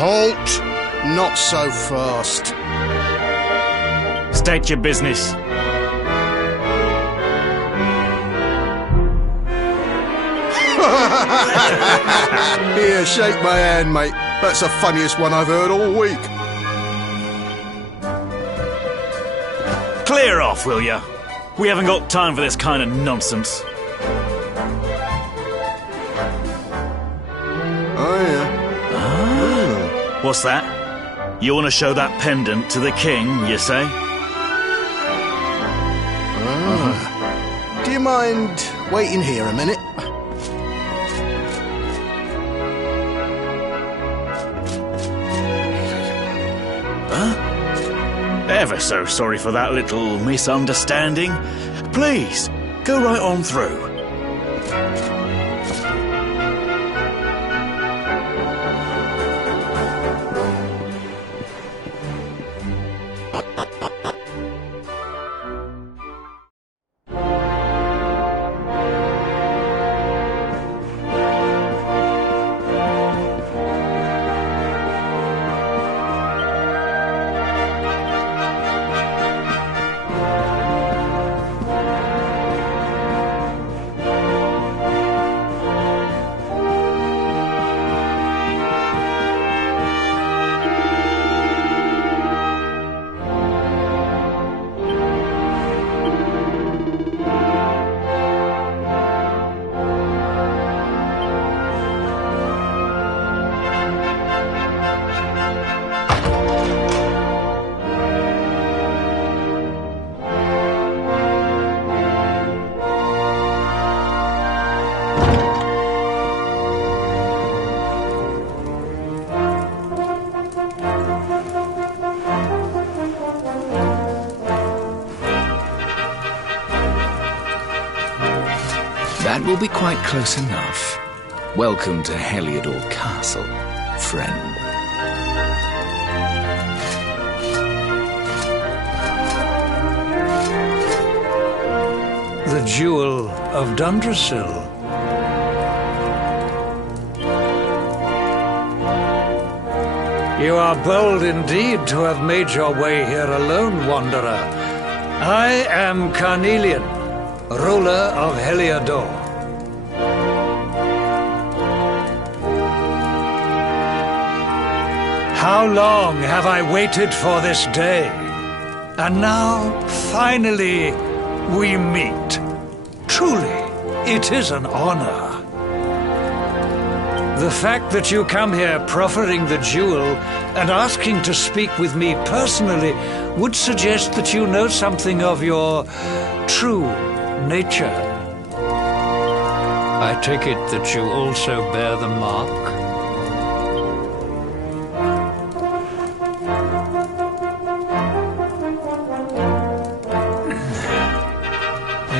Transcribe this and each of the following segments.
Halt! Not so fast. State your business. Here, shake my hand, mate. That's the funniest one I've heard all week. Clear off, will ya? We haven't got time for this kind of nonsense. Oh, yeah. What's that? You want to show that pendant to the king, you say? Do you mind waiting here a minute? Ever so sorry for that little misunderstanding. Please, go right on through. That will be quite close enough. Welcome to Heliodor Castle, friend. The Jewel of Dundrasil. You are bold indeed to have made your way here alone, wanderer. I am Carnelian, ruler of Heliodor. How long have I waited for this day? And now, finally, we meet. Truly, it is an honor. The fact that you come here proffering the jewel and asking to speak with me personally would suggest that you know something of your true nature. I take it that you also bear the mark?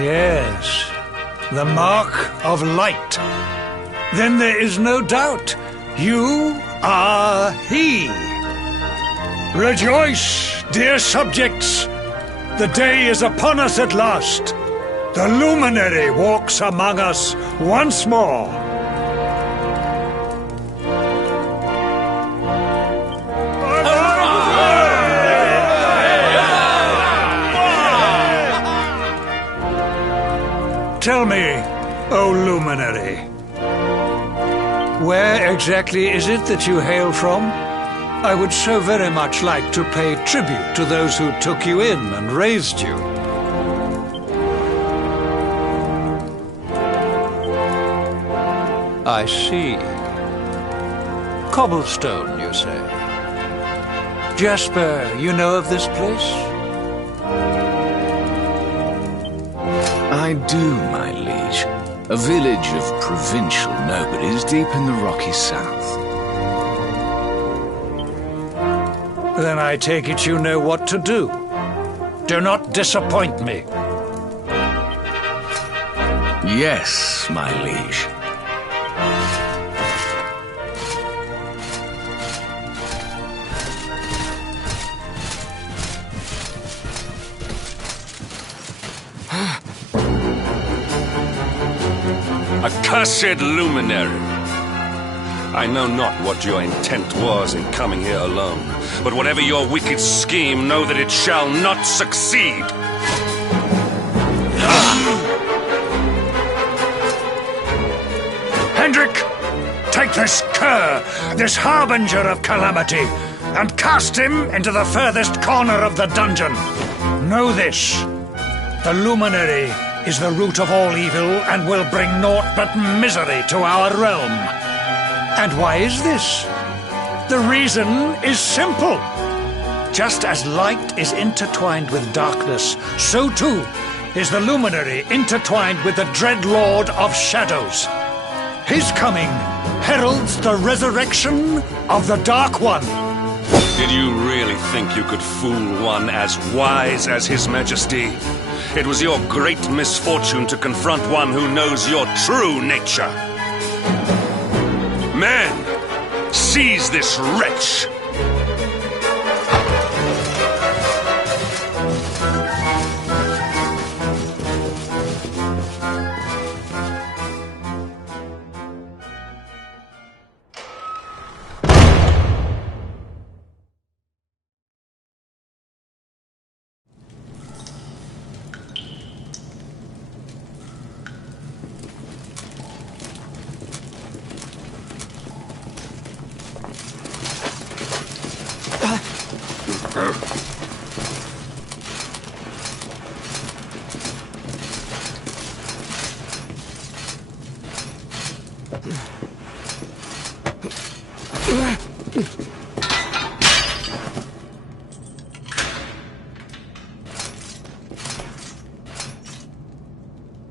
Yes, the mark of light. Then there is no doubt, you are he. Rejoice, dear subjects! The day is upon us at last. The Luminary walks among us once more. Tell me, O Luminary, where exactly is it that you hail from? I would so very much like to pay tribute to those who took you in and raised you. I see. Cobblestone, you say? Jasper, you know of this place? I do, my liege. A village of provincial nobodies deep in the rocky south. Then I take it you know what to do. Do not disappoint me. Yes, my liege. Accursed luminary! I know not what your intent was in coming here alone, but whatever your wicked scheme, know that it shall not succeed! Hendrik, take this cur, this harbinger of calamity, and cast him into the furthest corner of the dungeon. Know this, the Luminary is the root of all evil and will bring naught but misery to our realm. And why is this? The reason is simple. Just as light is intertwined with darkness, so too is the Luminary intertwined with the dread Lord of Shadows. His coming heralds the resurrection of the Dark One. Did you really think you could fool one as wise as His Majesty? It was your great misfortune to confront one who knows your true nature. Men, seize this wretch!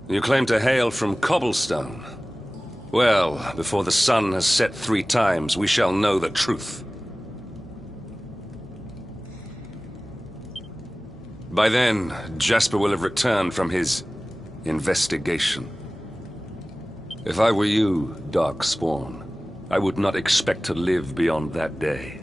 You claim to hail from Cobblestone. Well, before the sun has set 3 times, we shall know the truth. By then, Jasper will have returned from his investigation. If I were you, Darkspawn, I would not expect to live beyond that day.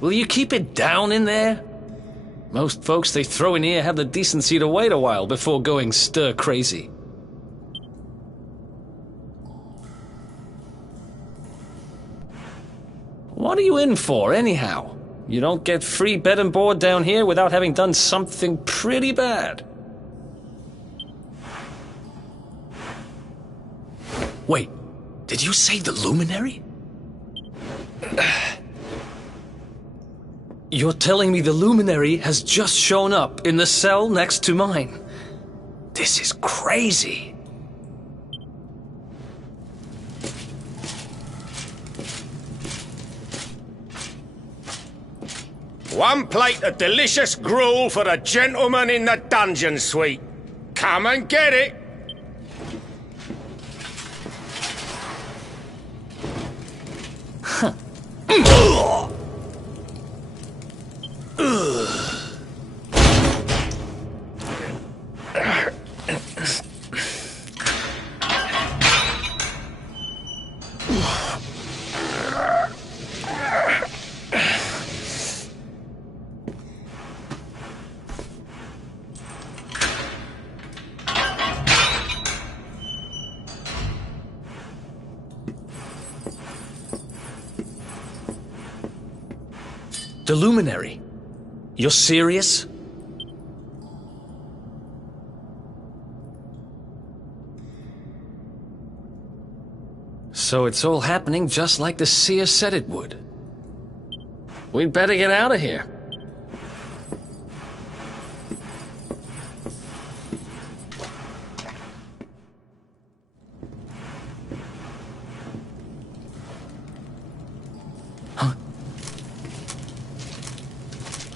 Will you keep it down in there? Most folks they throw in here have the decency to wait a while before going stir crazy. What are you in for, anyhow? You don't get free bed and board down here without having done something pretty bad. Wait, did you say the Luminary? You're telling me the Luminary has just shown up in the cell next to mine? This is crazy. One plate of delicious gruel for the gentleman in the dungeon suite. Come and get it. The Luminary? You're serious? So it's all happening just like the seer said it would. We'd better get out of here.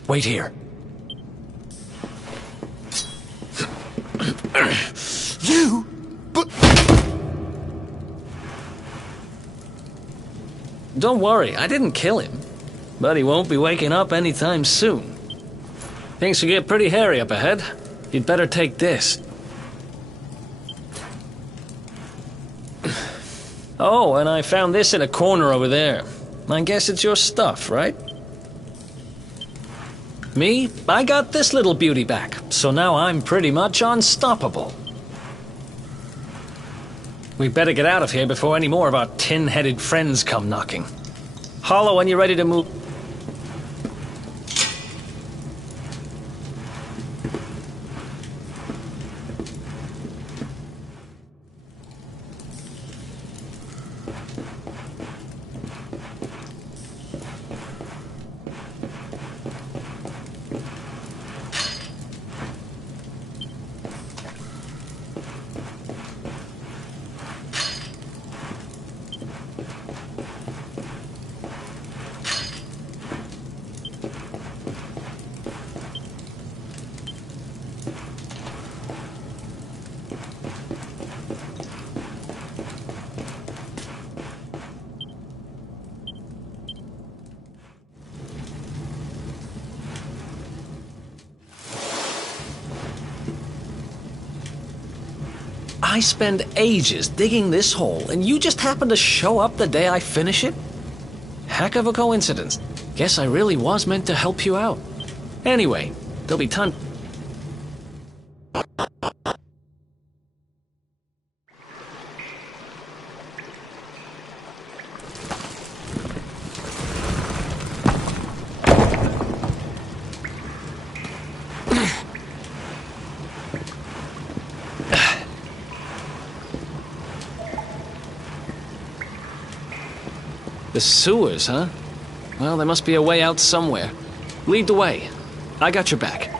Wait here. You? But... Don't worry, I didn't kill him. But he won't be waking up anytime soon. Things could get pretty hairy up ahead. You'd better take this. Oh, and I found this in a corner over there. I guess it's your stuff, right? Me, I got this little beauty back, so now I'm pretty much unstoppable. We better get out of here before any more of our tin-headed friends come knocking. Holler when you're ready to move. I spend ages digging this hole, and you just happen to show up the day I finish it? Heck of a coincidence. Guess I really was meant to help you out. Anyway, there'll be time... The sewers, huh? Well, there must be a way out somewhere. Lead the way. I got your back.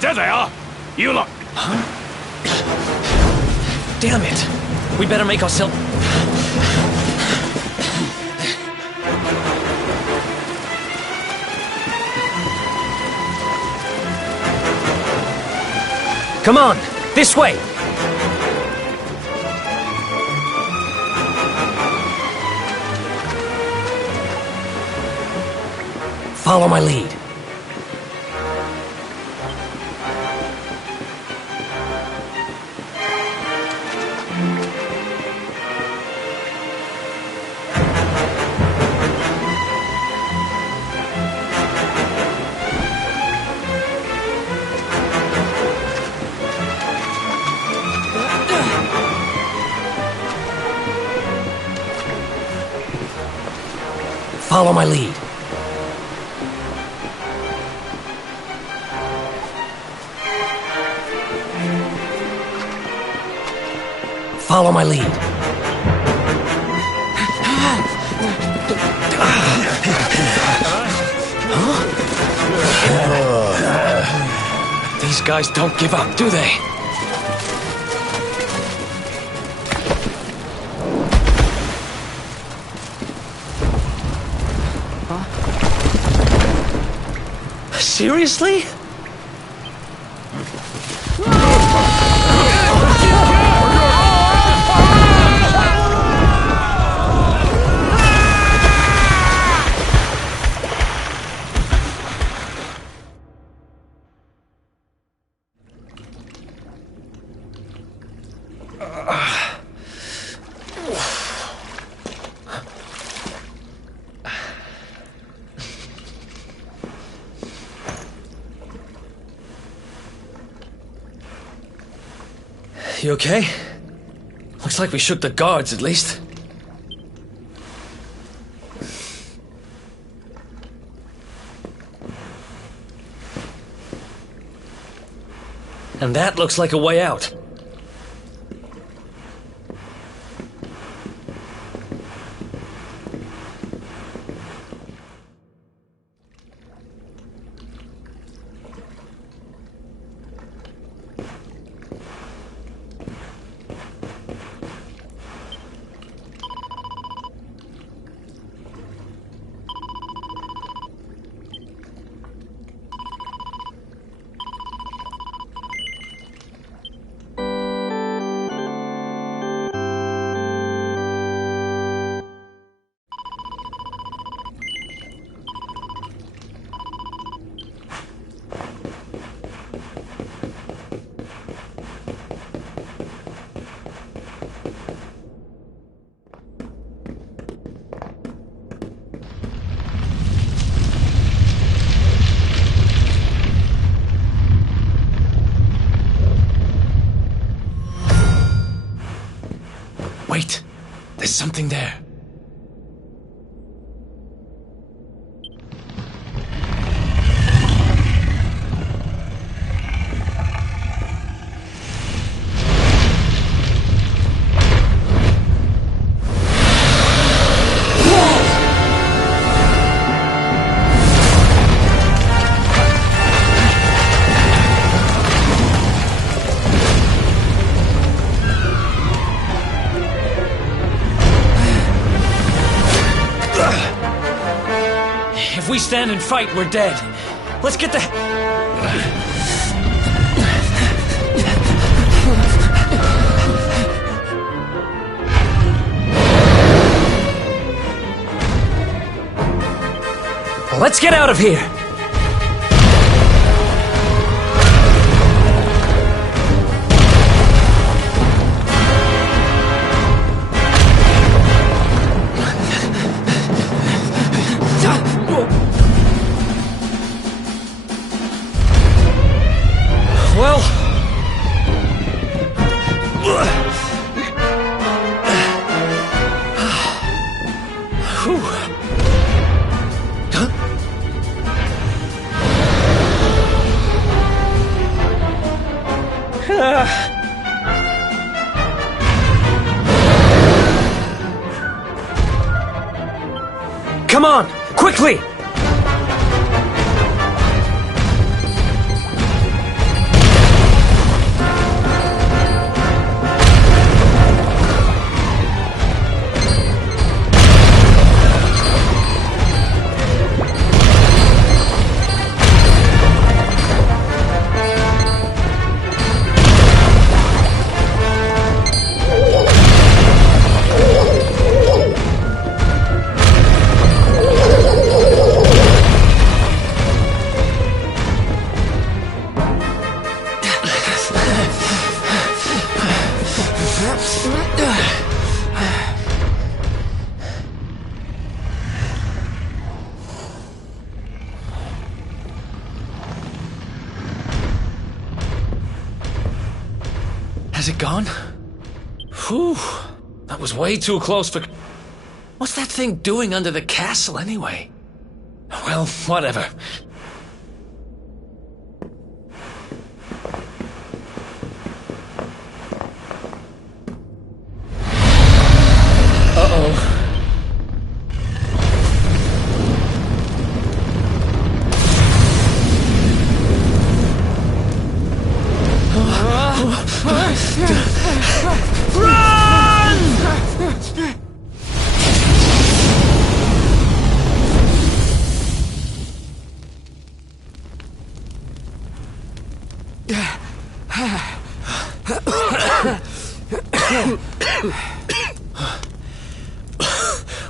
There they are! You look... Damn it! We better make ourselves... Come on! This way! Follow my lead. Follow my lead. Follow my lead. These guys don't give up, do they? Seriously? You okay? Looks like we shook the guards, at least. And that looks like a way out. Wait, there's something there. If we stand and fight, we're dead. Let's get the... Let's get out of here! Well... Whew. Huh? Come on, quickly! Has it gone? Whew. That was way too close for... What's that thing doing under the castle, anyway? Well, whatever. Uh-oh.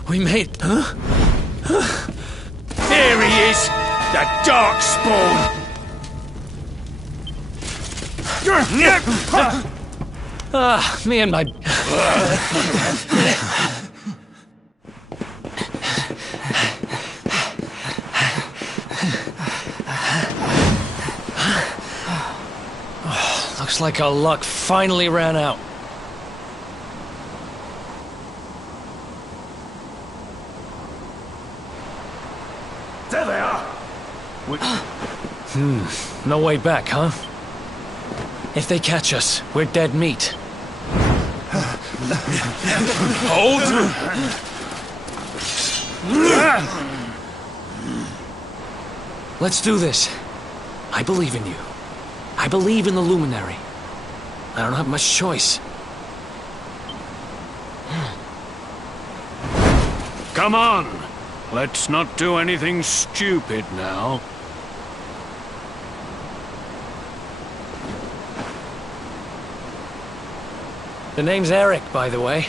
We made... Huh? Here he is! The Darkspawn! Me and my... Looks like our luck finally ran out. There they are! No way back, huh? If they catch us, we're dead meat. Hold! Let's do this. I believe in you. I believe in the Luminary. I don't have much choice. Come on! Let's not do anything stupid now. The name's Eric, by the way.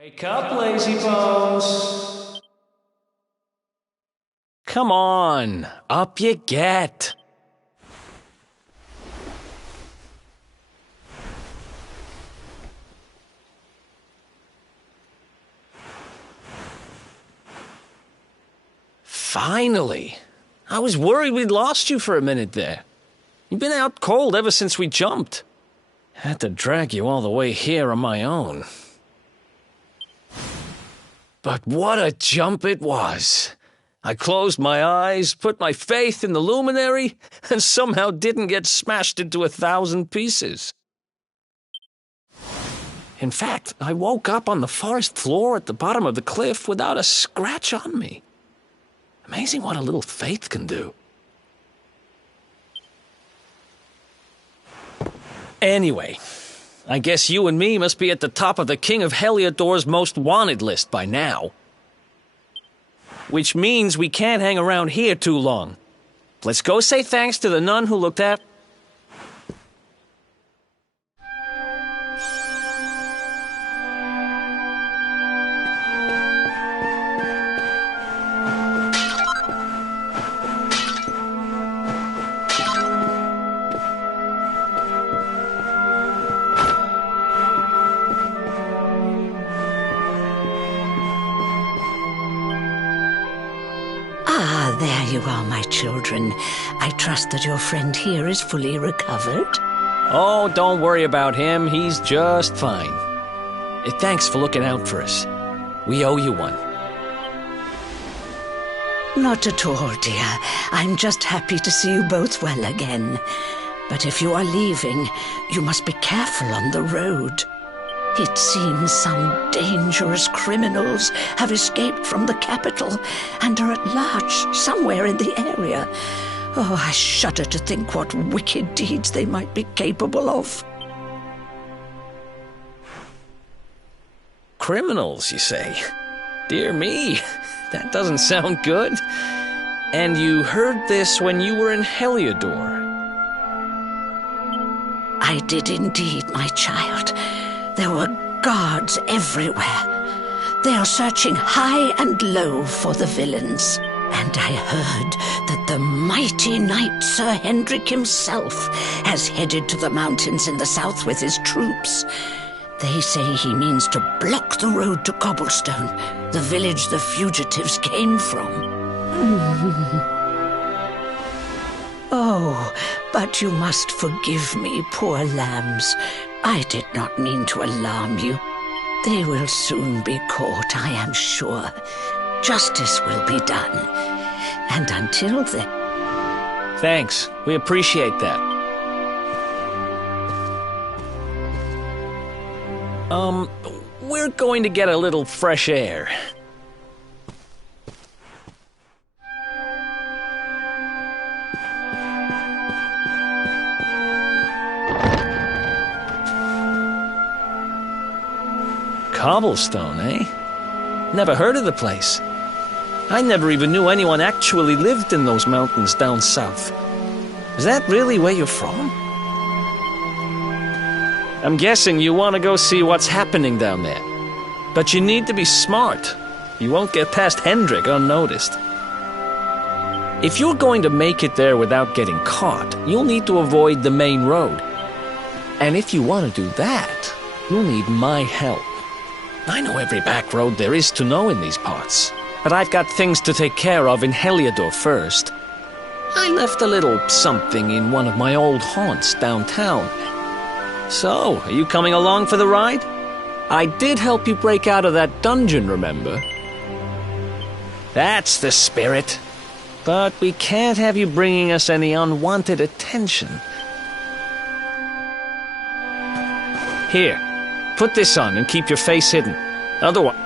Wake up, lazy bones. Come on, up you get. Finally. I was worried we'd lost you for a minute there. You've been out cold ever since we jumped. Had to drag you all the way here on my own. But what a jump it was. I closed my eyes, put my faith in the luminary, and somehow didn't get smashed into 1,000 pieces. In fact, I woke up on the forest floor at the bottom of the cliff without a scratch on me. Amazing what a little faith can do. Anyway, I guess you and me must be at the top of the King of Heliodor's most wanted list by now. Which means we can't hang around here too long. Let's go say thanks to the nun who looked after... Ah, there you are, my children. I trust that your friend here is fully recovered. Oh, don't worry about him. He's just fine. Thanks for looking out for us. We owe you one. Not at all, dear. I'm just happy to see you both well again. But if you are leaving, you must be careful on the road. It seems some dangerous criminals have escaped from the capital and are at large somewhere in the area. Oh, I shudder to think what wicked deeds they might be capable of. Criminals, you say? Dear me, that doesn't sound good. And you heard this when you were in Heliodor? I did indeed, my child. There were guards everywhere. They are searching high and low for the villains. And I heard that the mighty knight Sir Hendrik himself has headed to the mountains in the south with his troops. They say he means to block the road to Cobblestone, the village the fugitives came from. Oh, but you must forgive me, poor lambs. I did not mean to alarm you. They will soon be caught, I am sure. Justice will be done. And until then... Thanks. We appreciate that. We're going to get a little fresh air. Cobblestone, eh? Never heard of the place. I never even knew anyone actually lived in those mountains down south. Is that really where you're from? I'm guessing you want to go see what's happening down there. But you need to be smart. You won't get past Hendrik unnoticed. If you're going to make it there without getting caught, you'll need to avoid the main road. And if you want to do that, you'll need my help. I know every back road there is to know in these parts, but I've got things to take care of in Heliodor first. I left a little something in one of my old haunts downtown. So, are you coming along for the ride? I did help you break out of that dungeon, remember? That's the spirit. But we can't have you bringing us any unwanted attention. Here. Put this on and keep your face hidden. Otherwise...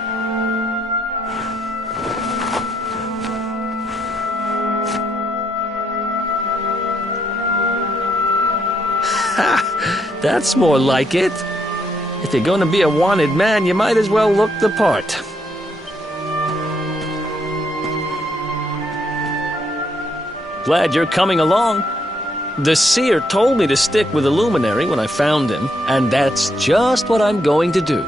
Ha! That's more like it. If you're going to be a wanted man, you might as well look the part. Glad you're coming along. The seer told me to stick with the luminary when I found him, and that's just what I'm going to do.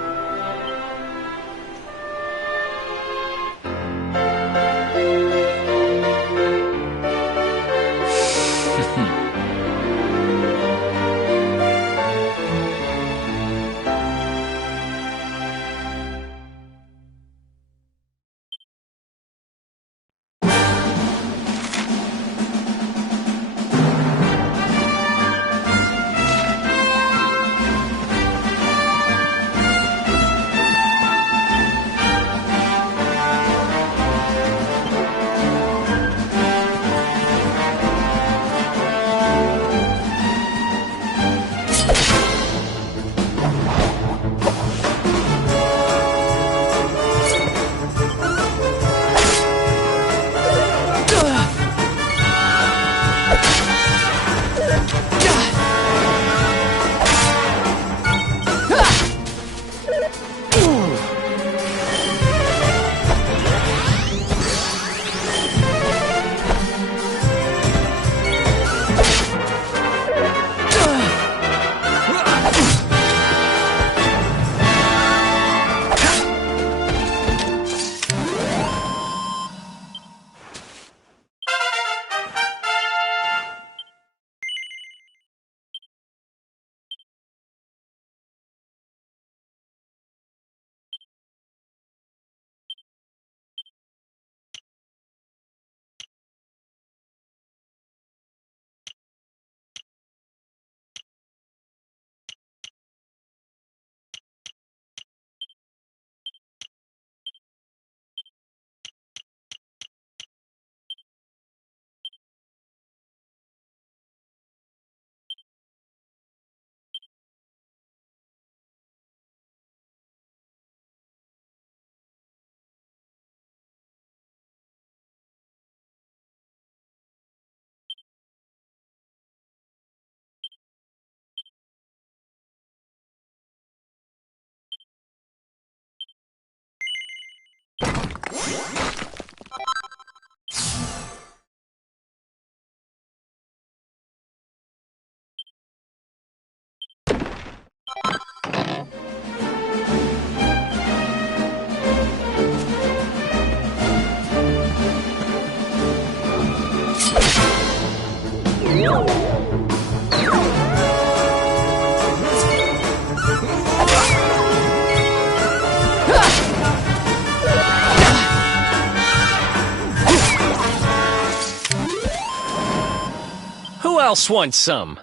Who else wants some?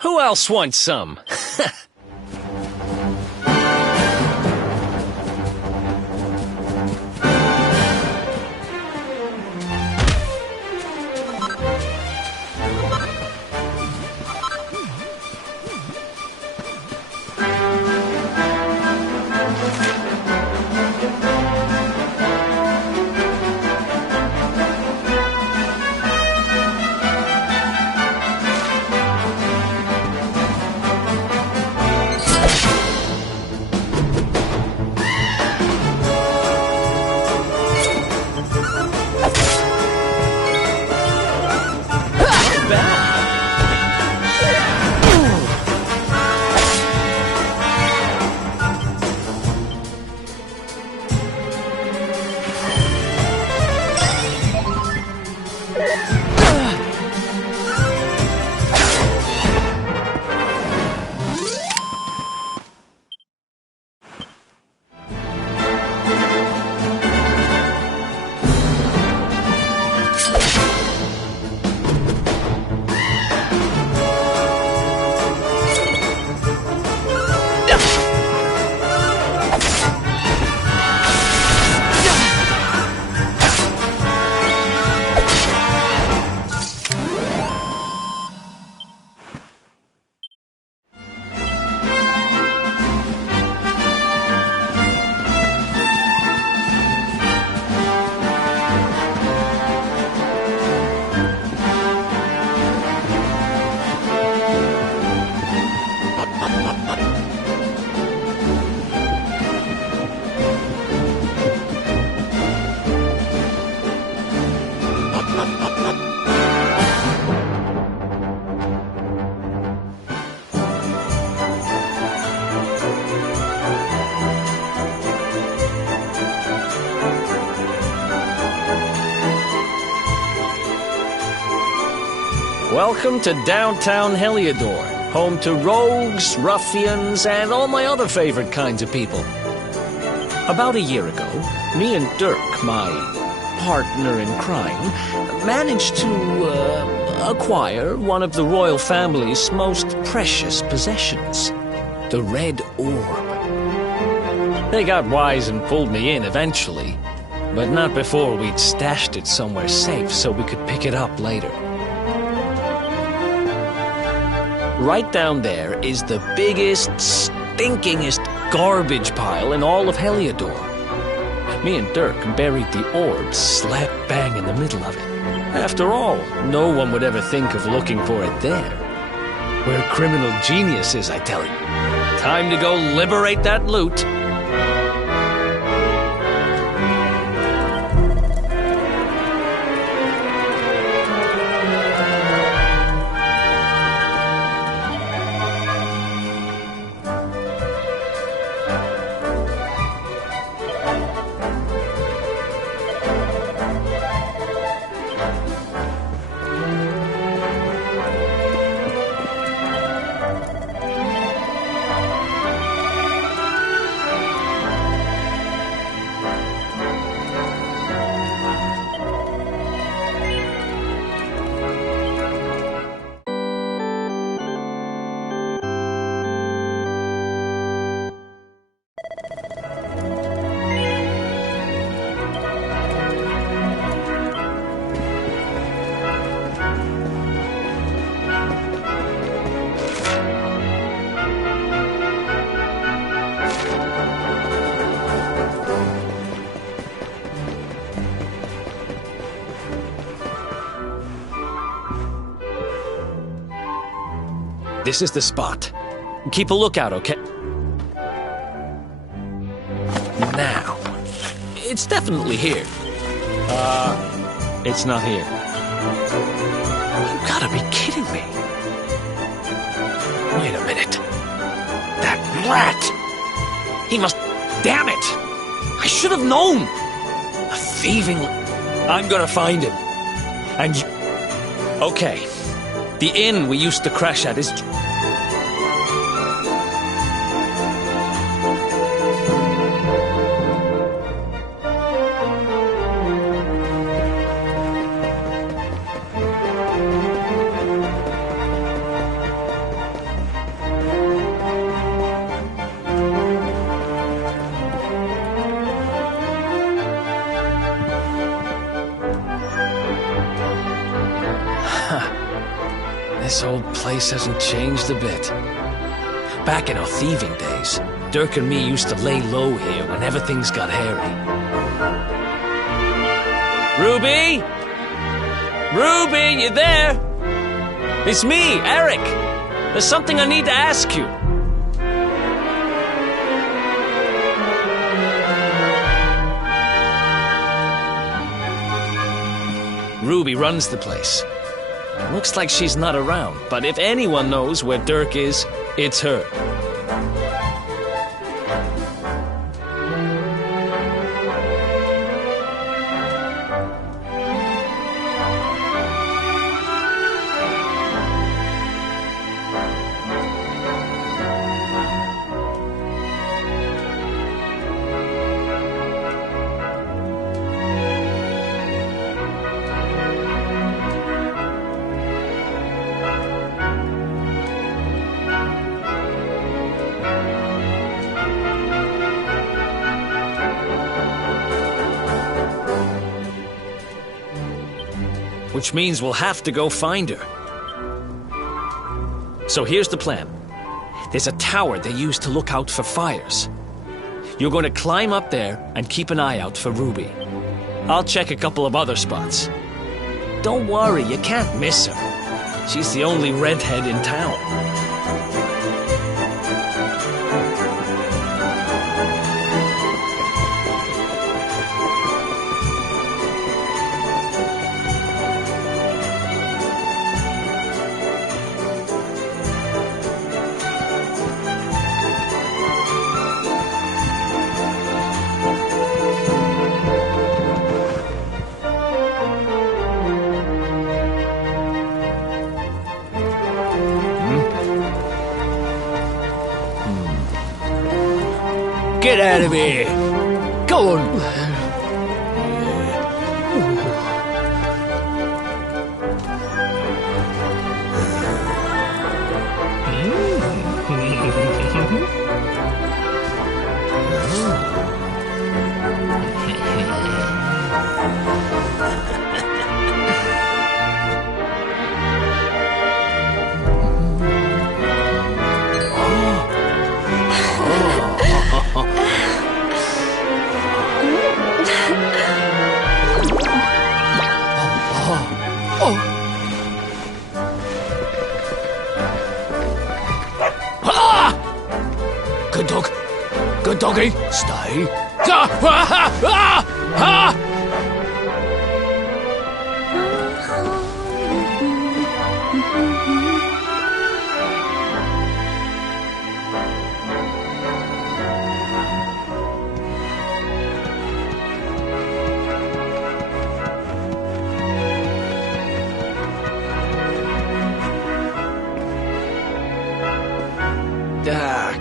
Who else wants some? Welcome to downtown Heliodor, home to rogues, ruffians, and all my other favorite kinds of people. About a year ago, me and Dirk, my partner in crime, managed to acquire one of the royal family's most precious possessions, the Red Orb. They got wise and pulled me in eventually, but not before we'd stashed it somewhere safe so we could pick it up later. Right down there is the biggest, stinkingest garbage pile in all of Heliodor. Me and Dirk buried the orb slap bang in the middle of it. After all, no one would ever think of looking for it there. We're criminal geniuses, I tell you. Time to go liberate that loot. This is the spot. Keep a lookout, okay? Now, it's definitely here. It's not here. You gotta be kidding me. Wait a minute. That rat! He must... Damn it! I should have known! A thieving... I'm gonna find him. And you... Okay. The inn we used to crash at is... This old place hasn't changed a bit. Back in our thieving days, Dirk and me used to lay low here whenever things got hairy. Ruby? Ruby, you there? It's me, Eric. There's something I need to ask you. Ruby runs the place. Looks like she's not around, but if anyone knows where Dirk is, it's her. Which means we'll have to go find her. So here's the plan. There's a tower they use to look out for fires. You're going to climb up there and keep an eye out for Ruby. I'll check a couple of other spots. Don't worry, you can't miss her. She's the only redhead in town. Get out of here! Go on! Good dog. Good doggy. Stay.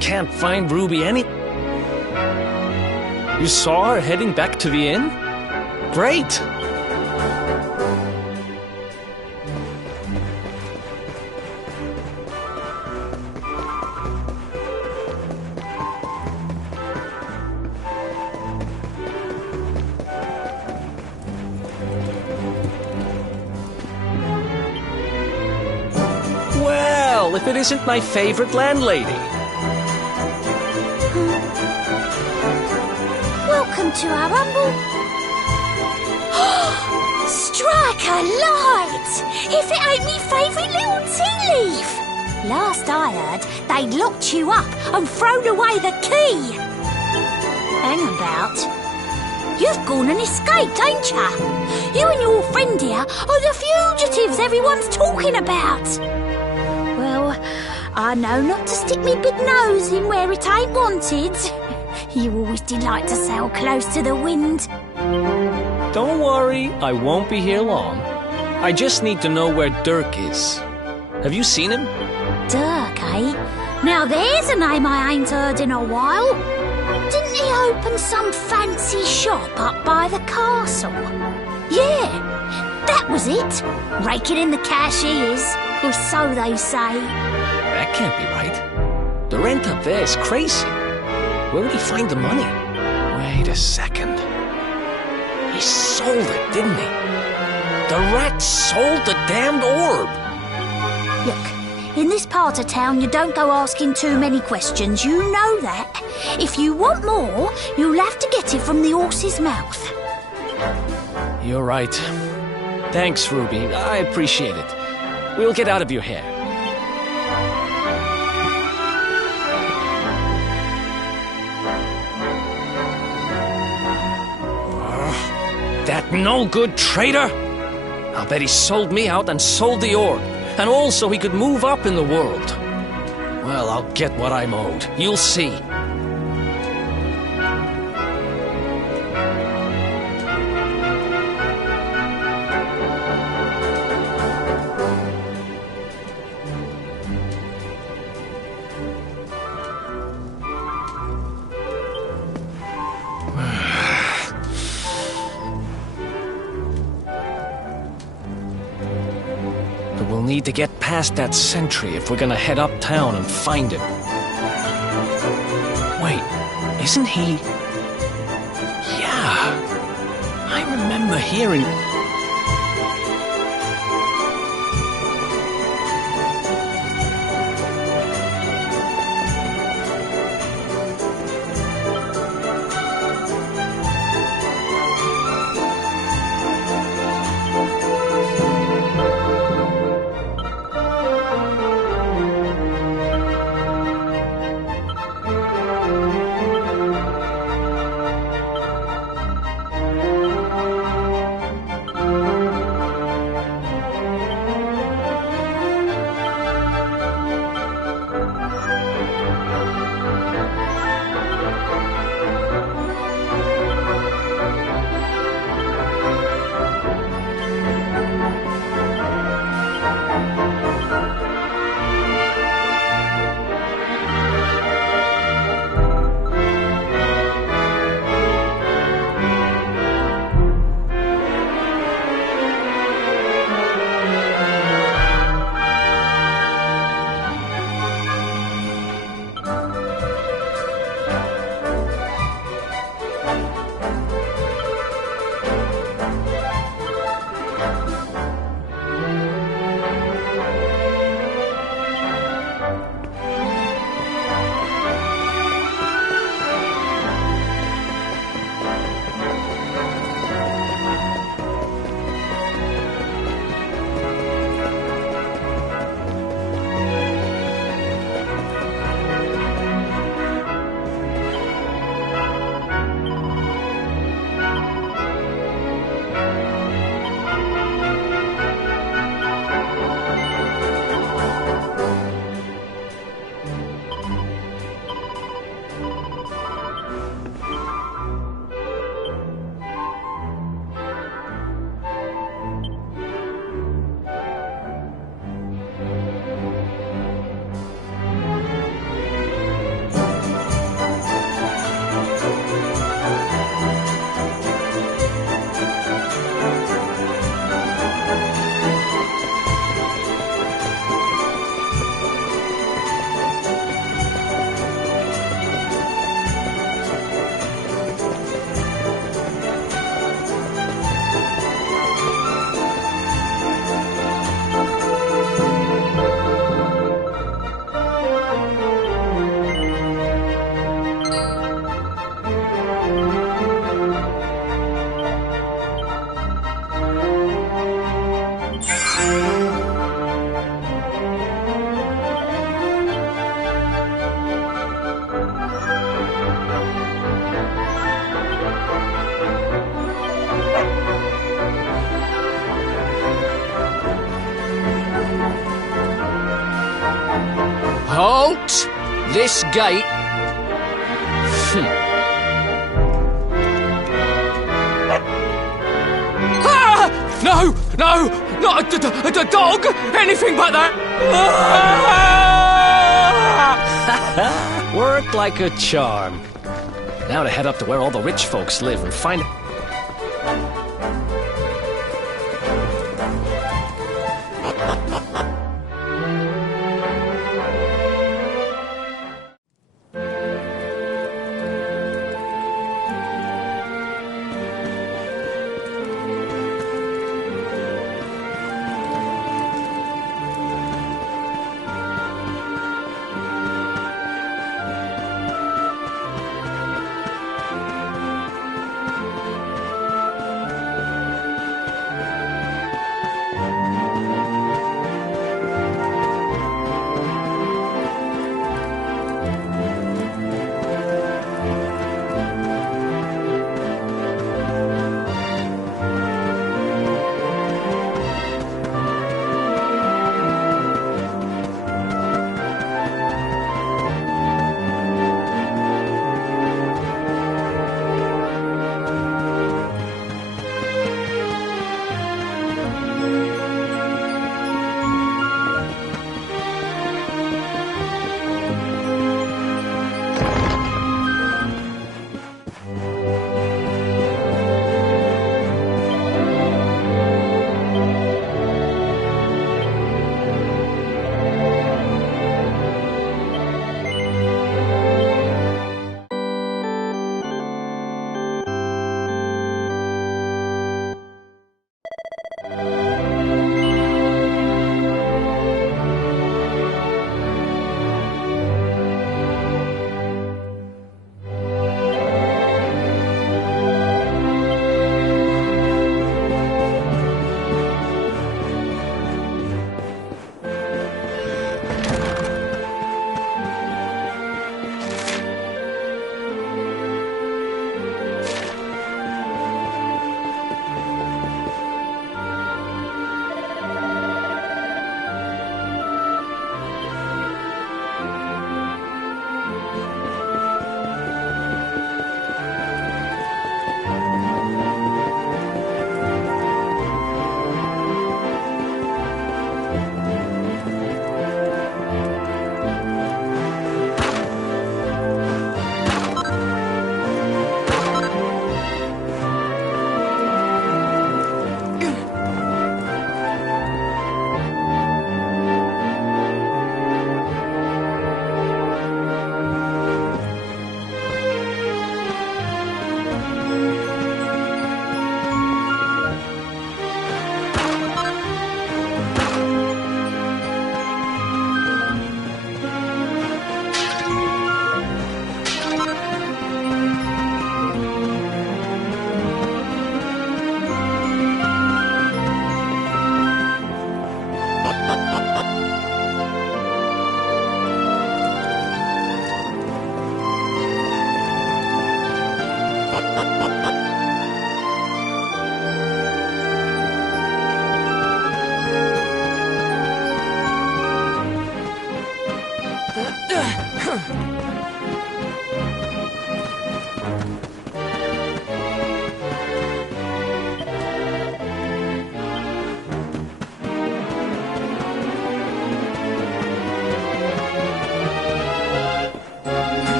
Can't find Ruby any... You saw her heading back to the inn? Great! Well, if it isn't my favorite landlady. Welcome to our rumble. Strike a light! If it ain't me favourite little tea leaf! Last I heard, they'd locked you up and thrown away the key. Hang about. You've gone and escaped, ain't ya? You and your friend here are the fugitives everyone's talking about. Well, I know not to stick me big nose in where it ain't wanted. You always delight to sail close to the wind. Don't worry, I won't be here long. I just need to know where Dirk is. Have you seen him? Dirk, eh? Now there's a name I ain't heard in a while. Didn't he open some fancy shop up by the castle? Yeah, that was it. Raking in the cashiers, or so they say. That can't be right. The rent up there is crazy. Where would he find the money? Wait a second. He sold it, didn't he? The rat sold the damned orb. Look, in this part of town, you don't go asking too many questions. You know that. If you want more, you'll have to get it from the horse's mouth. You're right. Thanks, Ruby. I appreciate it. We'll get out of your hair. That no-good traitor! I'll bet he sold me out and sold the orb. And also he could move up in the world. Well, I'll get what I'm owed. You'll see. We'll need to get past that sentry if we're gonna head uptown and find him. Wait, isn't he... Yeah, I remember hearing... This gate... Ah! No! No! Not a dog! Anything but that! Ah! Worked like a charm. Now to head up to where all the rich folks live and find...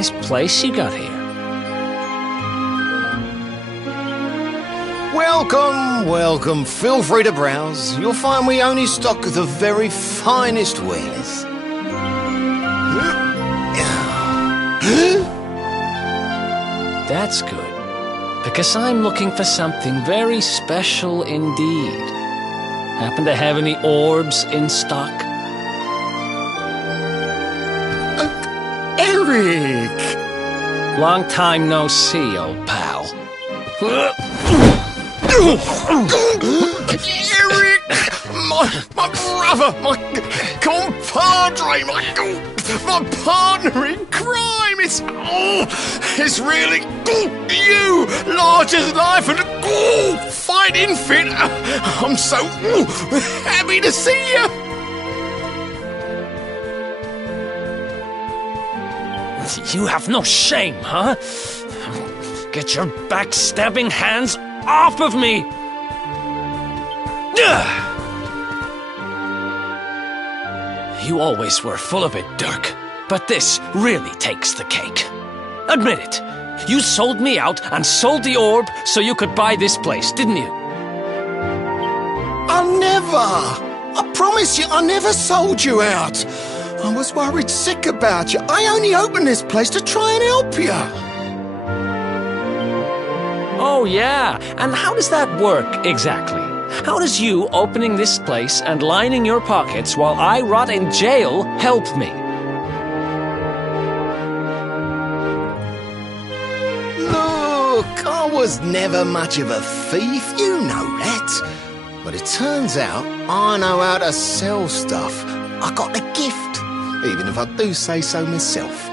Nice place you got here. Welcome, welcome. Feel free to browse. You'll find we only stock the very finest wares. That's good, because I'm looking for something very special indeed. Happen to have any orbs in stock? Eric! Long time no see, old pal. Eric! My brother! My compadre! My partner in crime! It's really you! Large as life and fighting fit! I'm so happy to see you! You have no shame, huh? Get your backstabbing hands off of me! You always were full of it, Dirk. But this really takes the cake. Admit it. You sold me out and sold the orb so you could buy this place, didn't you? I never! I promise you, I never sold you out. I was worried sick about you. I only opened this place to try and help you. Oh, Oh, yeah. And how does that work, exactly? How does you opening this place and lining your pockets while I rot in jail help me? Look, I was never much of a thief, you know that. But it turns out I know how to sell stuff. I got the gift, even if I do say so myself.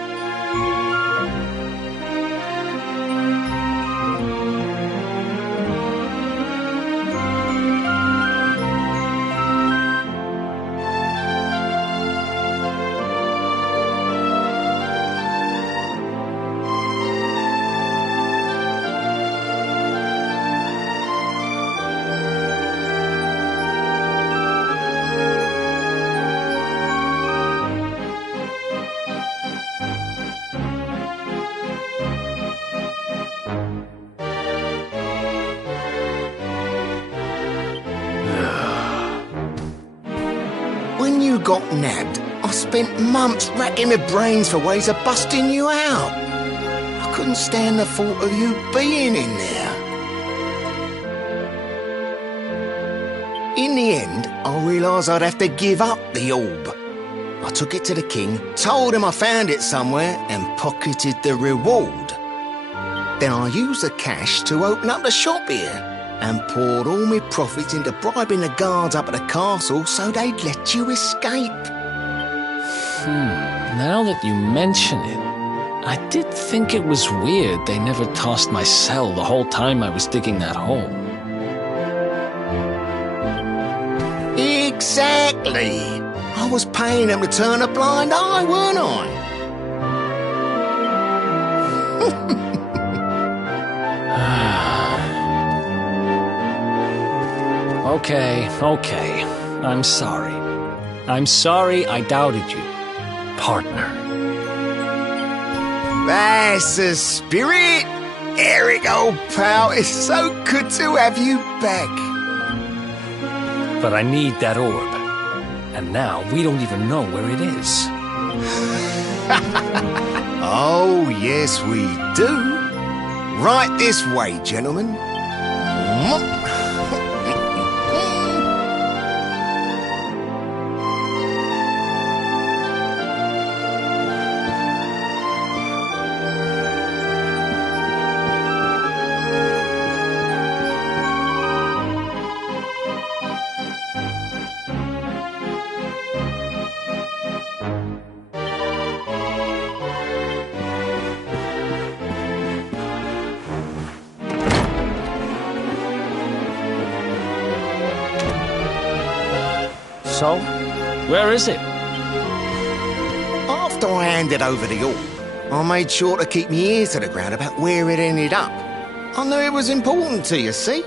When you got nabbed, I spent months racking my brains for ways of busting you out. I couldn't stand the thought of you being in there. In the end, I realised I'd have to give up the orb. I took it to the king, told him I found it somewhere, and pocketed the reward. Then I used the cash to open up the shop here, and poured all my profits into bribing the guards up at the castle so they'd let you escape. Now that you mention it, I did think it was weird they never tossed my cell the whole time I was digging that hole. Exactly. I was paying them to turn a blind eye, weren't I? Okay. I'm sorry. I'm sorry I doubted you, partner. That's the spirit! Eric, old pal, it's so good to have you back. But I need that orb. And now we don't even know where it is. Oh, yes, we do. Right this way, gentlemen. So, where is it? After I handed over the orb, I made sure to keep my ears to the ground about where it ended up. I knew it was important to you, see?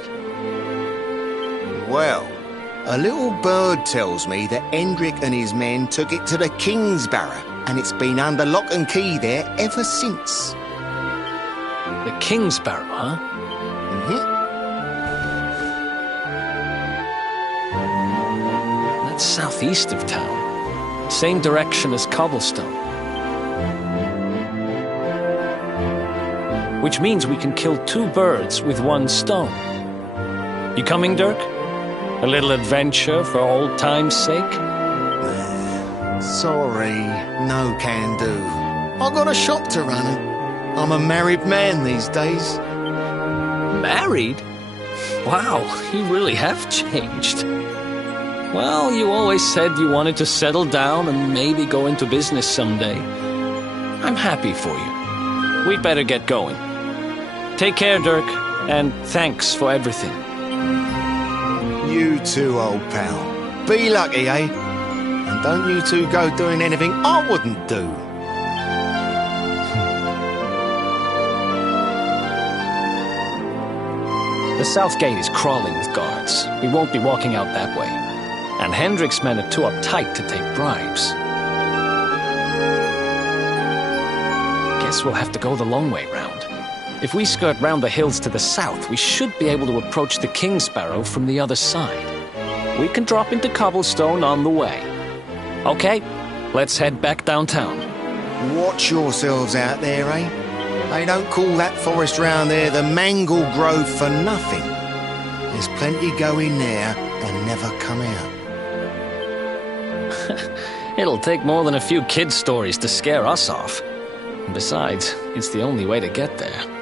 Well, a little bird tells me that Hendrik and his men took it to the King's Barrow, and it's been under lock and key there ever since. The King's Barrow, huh? That's southeast of town. Same direction as Cobblestone. Which means we can kill two birds with one stone. You coming, Dirk? A little adventure for old time's sake? Sorry, no can do. I got a shop to run and I'm a married man these days. Married? Wow, you really have changed. Well, you always said you wanted to settle down and maybe go into business someday. I'm happy for you. We'd better get going. Take care, Dirk, and thanks for everything. You too, old pal. Be lucky, eh? And don't you two go doing anything I wouldn't do. The south gate is crawling with guards. We won't be walking out that way. And Hendrik's men are too uptight to take bribes. Guess we'll have to go the long way round. If we skirt round the hills to the south, we should be able to approach the King's Barrow from the other side. We can drop into Cobblestone on the way. Okay, let's head back downtown. Watch yourselves out there, eh? They don't call that forest round there the Mangle Grove for nothing. There's plenty go in there and never come out. It'll take more than a few kid stories to scare us off. Besides, it's the only way to get there.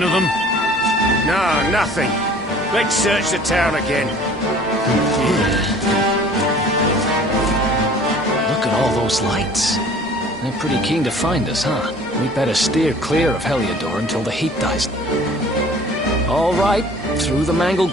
sign of them? No, nothing. Let's search the town again. Look at all those lights. They're pretty keen to find us, huh? We'd better steer clear of Heliodor until the heat dies. All right, through the mangled...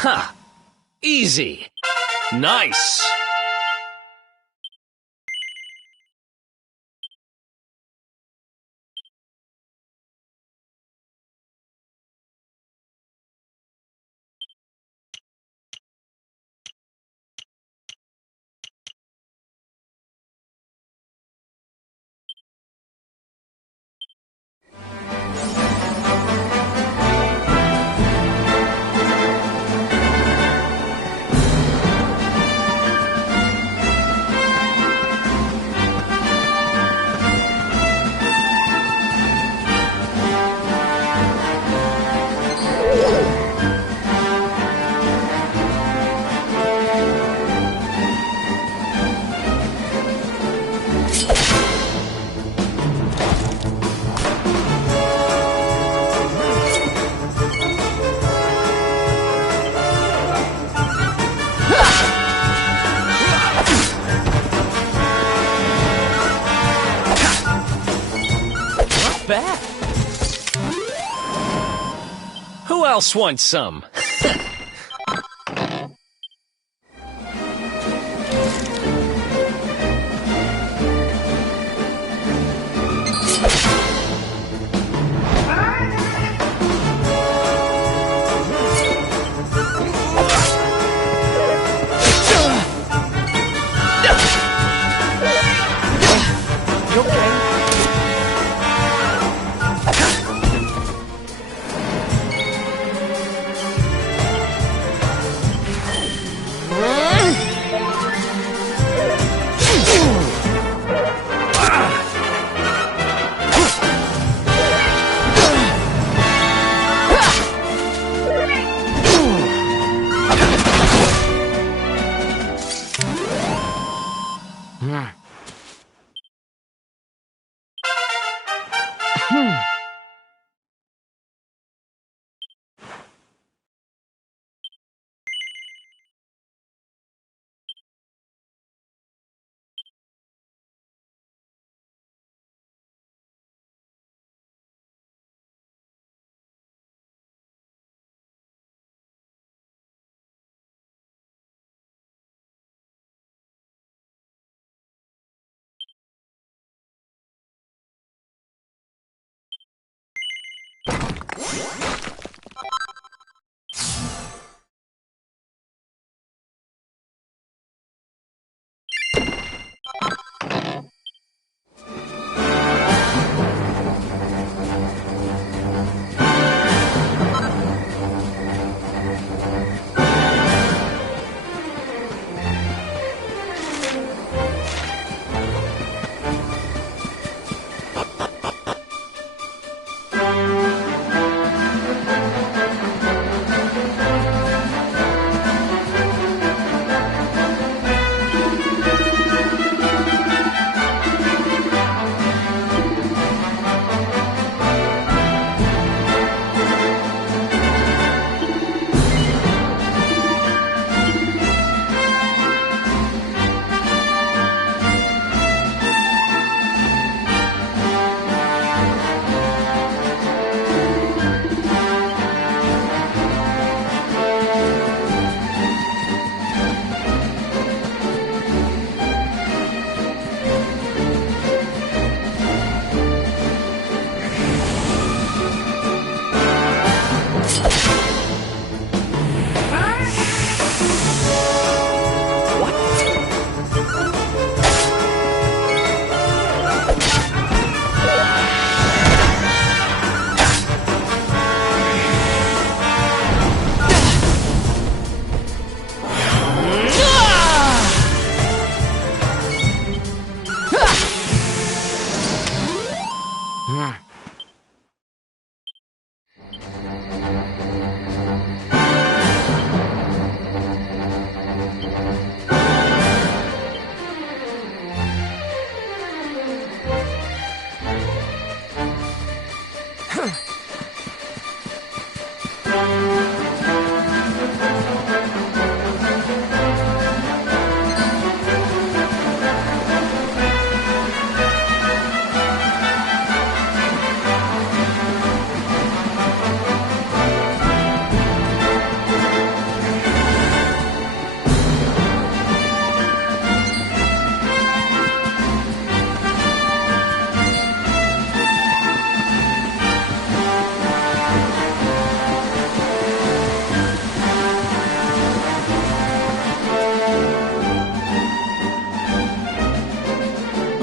Ha! Easy. Nice. Bad. Who else wants some?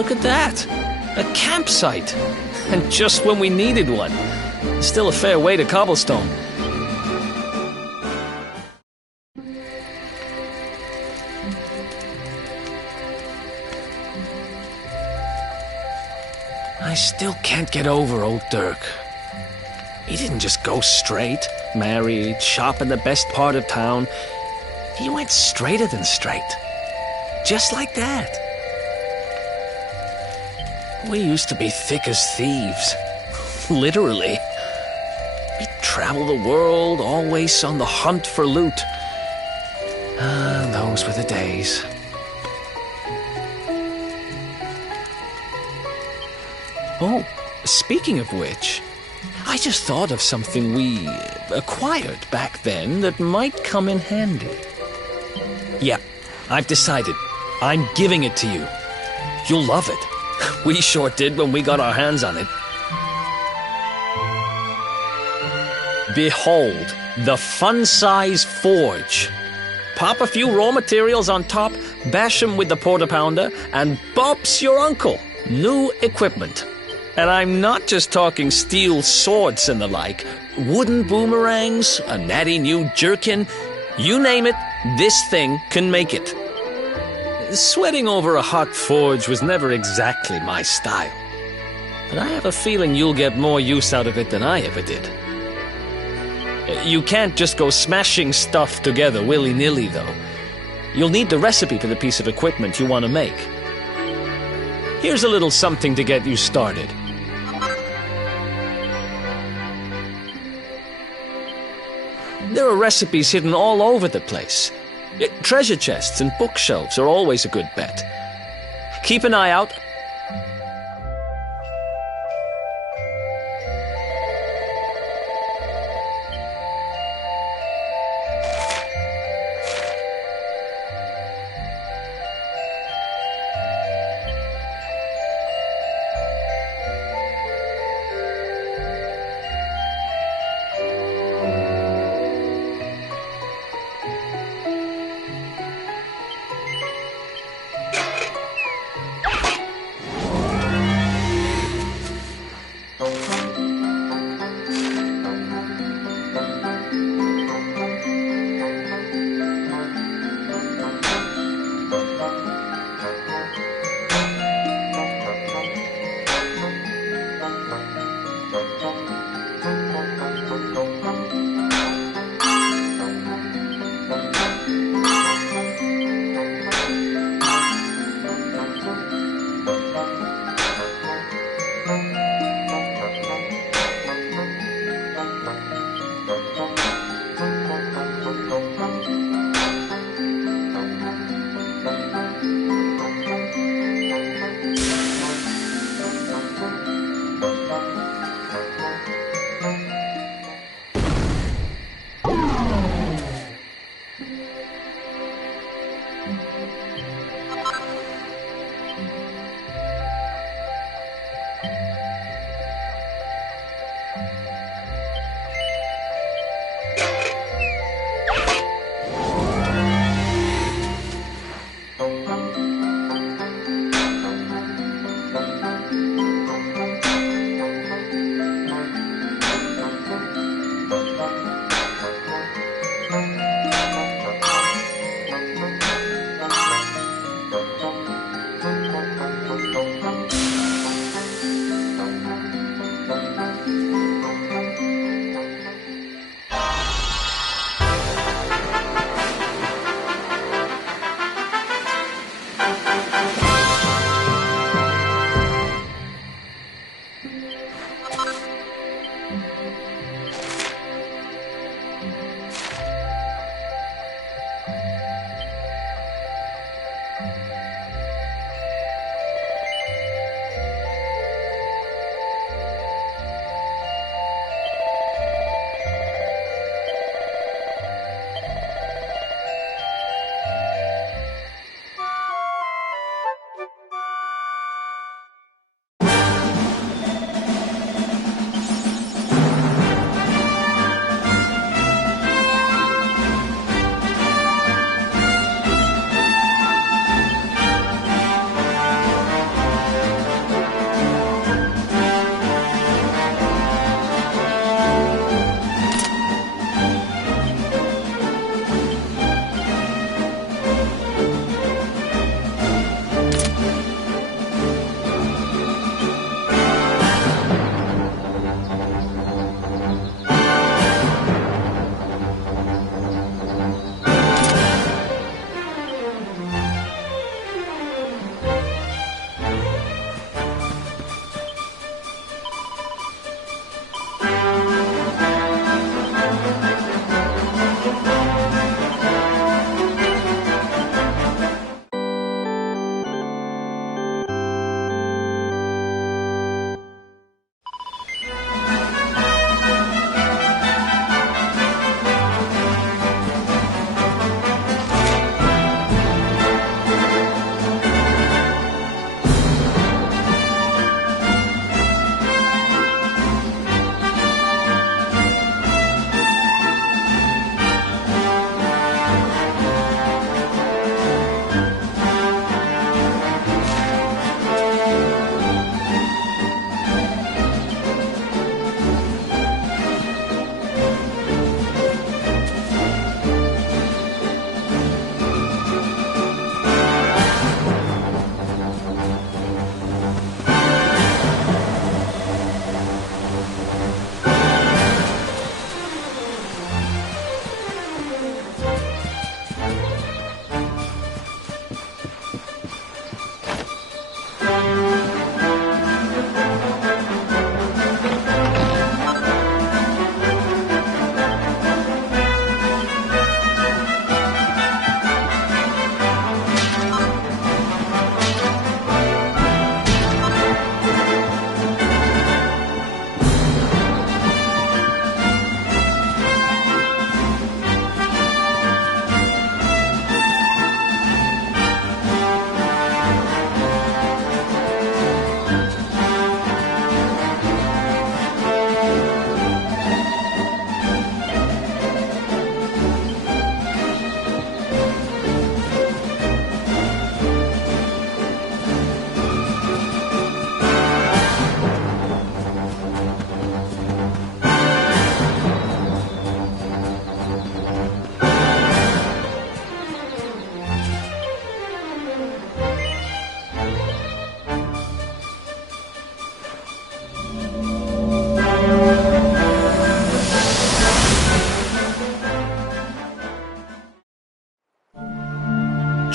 look at that. A campsite. And just when we needed one. Still a fair way to cobblestone. I still can't get over old Dirk. He didn't just go straight, married, shop in the best part of town. He went straighter than straight. Just like that. We used to be thick as thieves. Literally. We'd travel the world, always on the hunt for loot. Ah, those were the days. Oh, speaking of which, I just thought of something we acquired back then that might come in handy. Yeah, I've decided. I'm giving it to you. You'll love it. We sure did when we got our hands on it. Behold, the fun-size forge. Pop a few raw materials on top, bash 'em with the porta pounder, and Bob's your uncle. New equipment. And I'm not just talking steel swords and the like. Wooden boomerangs, a natty new jerkin. You name it, this thing can make it. Sweating over a hot forge was never exactly my style. But I have a feeling you'll get more use out of it than I ever did. You can't just go smashing stuff together willy-nilly, though. You'll need the recipe for the piece of equipment you want to make. Here's a little something to get you started. There are recipes hidden all over the place. Treasure chests and bookshelves are always a good bet. Keep an eye out.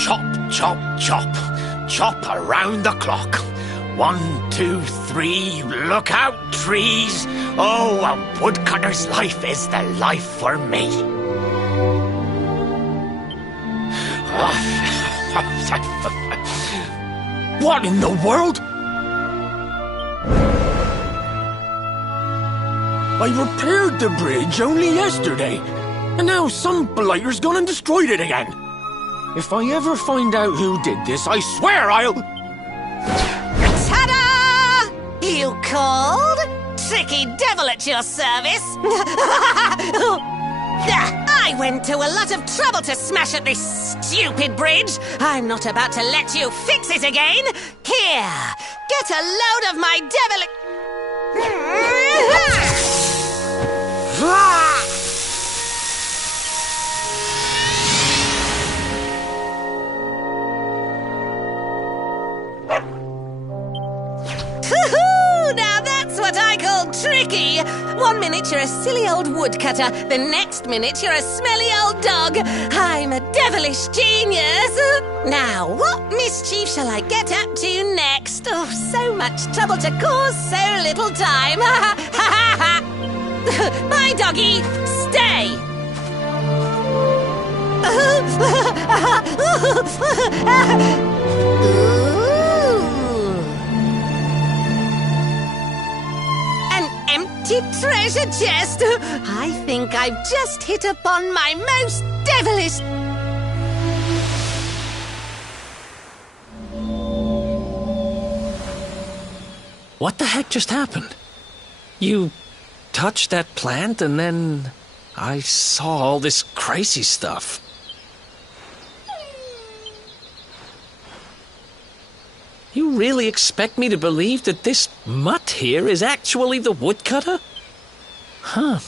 Chop, chop, chop. Chop around the clock. 1, 2, 3, look out, trees. Oh, a woodcutter's life is the life for me. What in the world? I repaired the bridge only yesterday, and now some blighter's gone and destroyed it again. If I ever find out who did this, I swear I'll... Ta-da! You called? Tricky devil at your service. I went to a lot of trouble to smash at this stupid bridge. I'm not about to let you fix it again. Here, get a load of my devil... Now that's what I call tricky. 1 minute you're a silly old woodcutter, the next minute you're a smelly old dog. I'm a devilish genius. Now, what mischief shall I get up to next? Oh, so much trouble to cause so little time. Bye, doggy. Stay. Empty treasure chest. I think I've just hit upon my most devilish... What the heck just happened? You touched that plant and then I saw all this crazy stuff. You really expect me to believe that this mutt here is actually the woodcutter? Huh.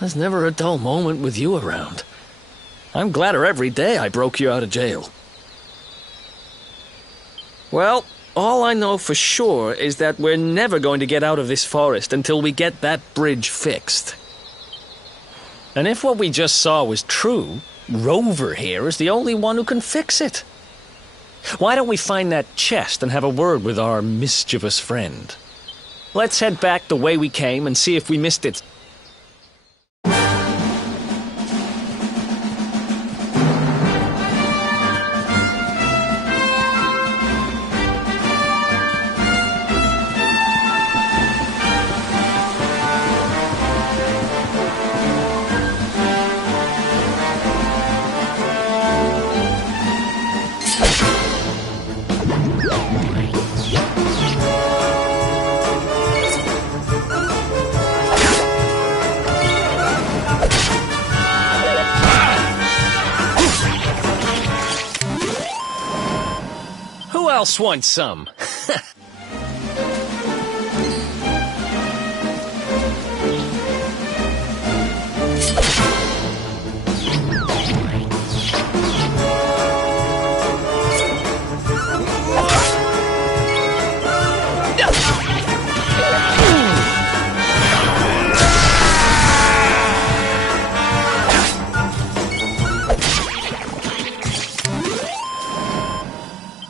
There's never a dull moment with you around. I'm gladder every day I broke you out of jail. Well, all I know for sure is that we're never going to get out of this forest until we get that bridge fixed. And if what we just saw was true, Rover here is the only one who can fix it. Why don't we find that chest and have a word with our mischievous friend? Let's head back the way we came and see if we missed it. Who else wants some?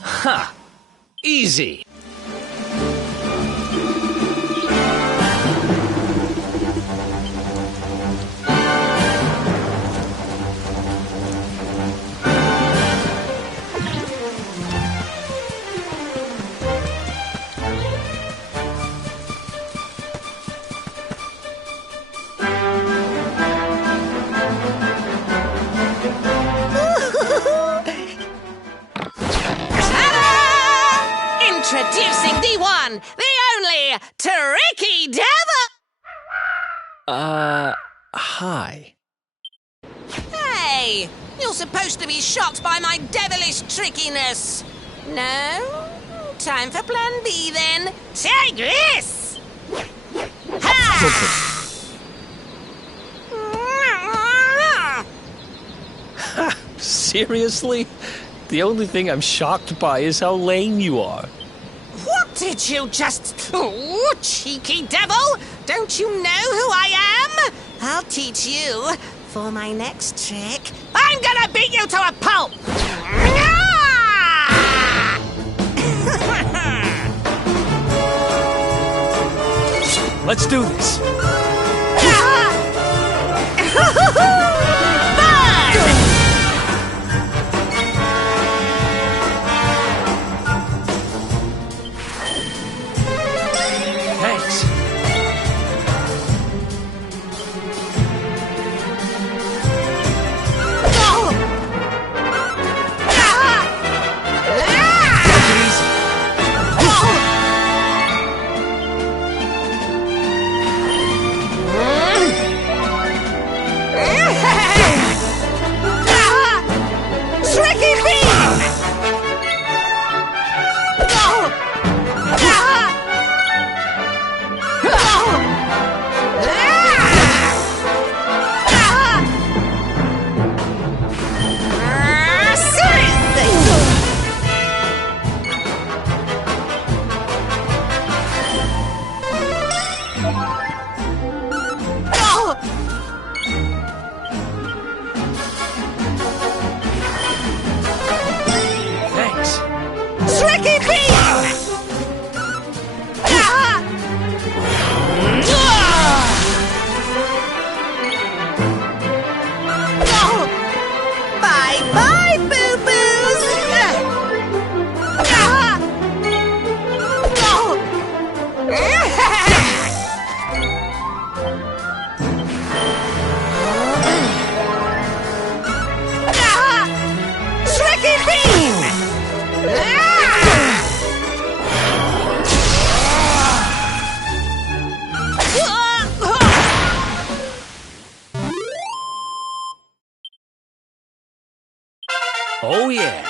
Ha! Easy! Introducing the one, the only, Tricky Devil! Hi. Hey, you're supposed to be shocked by my devilish trickiness. No? Time for plan B then. Take this! Ha! Seriously? The only thing I'm shocked by is how lame you are. What did you just... Oh, cheeky devil! Don't you know who I am? I'll teach you. For my next trick, I'm gonna beat you to a pulp! Let's do this. Thanks. Oh, yeah.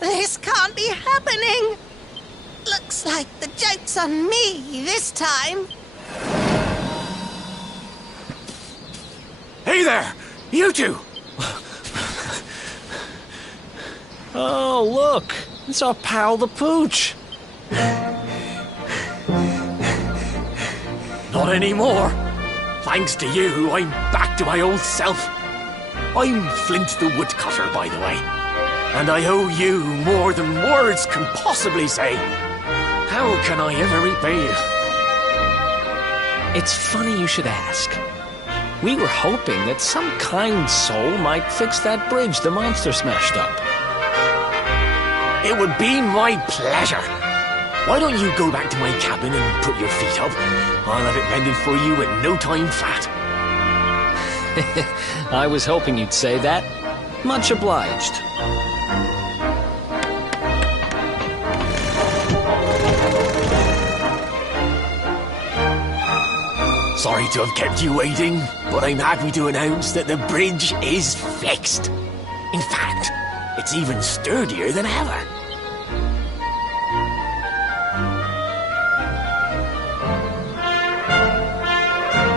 This can't be happening. Looks like the joke's on me this time. Hey there! You two! Oh, look! It's our pal the Pooch. Not anymore. Thanks to you, I'm back to my old self. I'm Flint the Woodcutter, by the way. And I owe you more than words can possibly say. How can I ever repay you? It's funny you should ask. We were hoping that some kind soul might fix that bridge the monster smashed up. It would be my pleasure. Why don't you go back to my cabin and put your feet up? I'll have it mended for you in no time flat. I was hoping you'd say that. Much obliged. Sorry to have kept you waiting, but I'm happy to announce that the bridge is fixed. In fact, it's even sturdier than ever.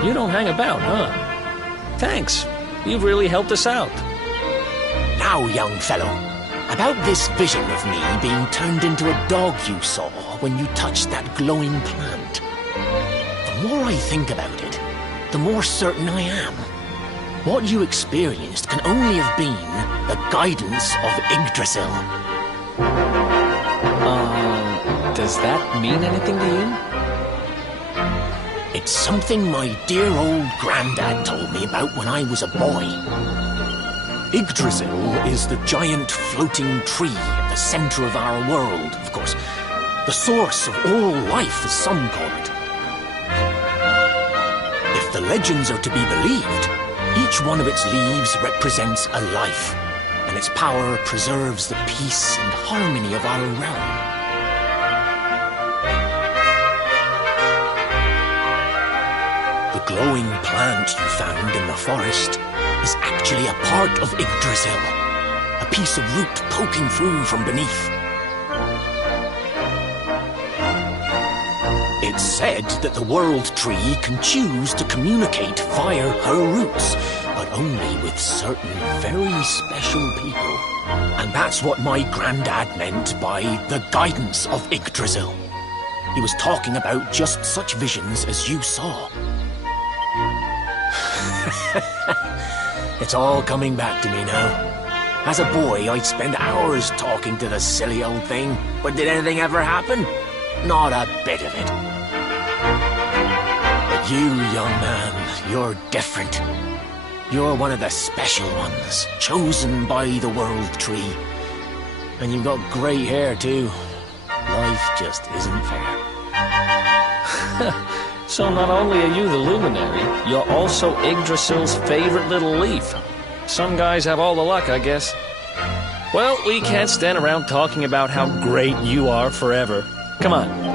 You don't hang about, huh? Thanks. You've really helped us out. Now, young fellow, about this vision of me being turned into a dog you saw when you touched that glowing plant. The more I think about it, the more certain I am. What you experienced can only have been the guidance of Yggdrasil. Does that mean anything to you? It's something my dear old granddad told me about when I was a boy. Yggdrasil is the giant floating tree at the center of our world, of course. The source of all life, as some call it. If the legends are to be believed, each one of its leaves represents a life, and its power preserves the peace and harmony of our realm. The glowing plant you found in the forest is actually a part of Yggdrasil. A piece of root poking through from beneath. It's said that the World Tree can choose to communicate via her roots, but only with certain very special people. And that's what my granddad meant by the guidance of Yggdrasil. He was talking about just such visions as you saw. It's all coming back to me now. As a boy, I'd spend hours talking to the silly old thing, but did anything ever happen? Not a bit of it. But you, young man, you're different. You're one of the special ones, chosen by the World Tree. And you've got great hair, too. Life just isn't fair. So not only are you the luminary, you're also Yggdrasil's favorite little leaf. Some guys have all the luck, I guess. Well, we can't stand around talking about how great you are forever. Come on.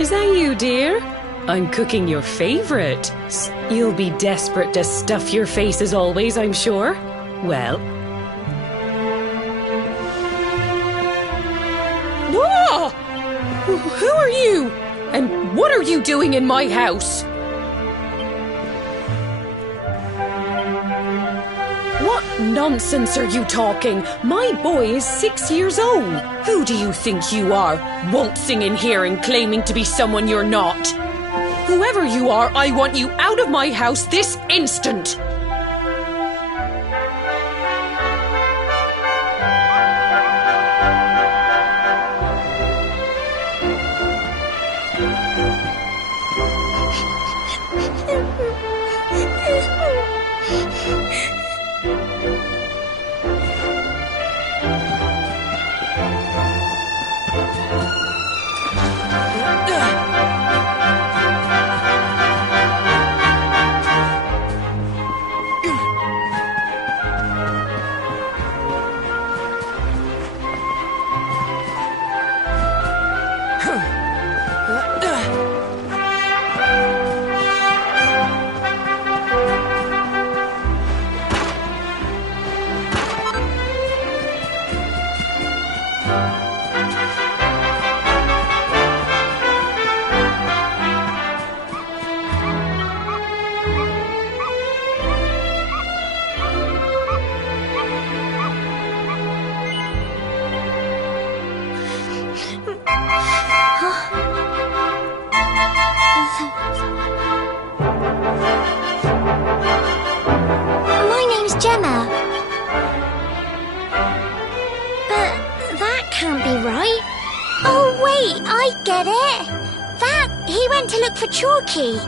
Is that you, dear? I'm cooking your favourite. You'll be desperate to stuff your face as always, I'm sure. Well... Whoa! Who are you? And what are you doing in my house? What nonsense are you talking? My boy is 6 years old. Who do you think you are? Waltzing in here and claiming to be someone you're not. Whoever you are, I want you out of my house this instant. For Chalky.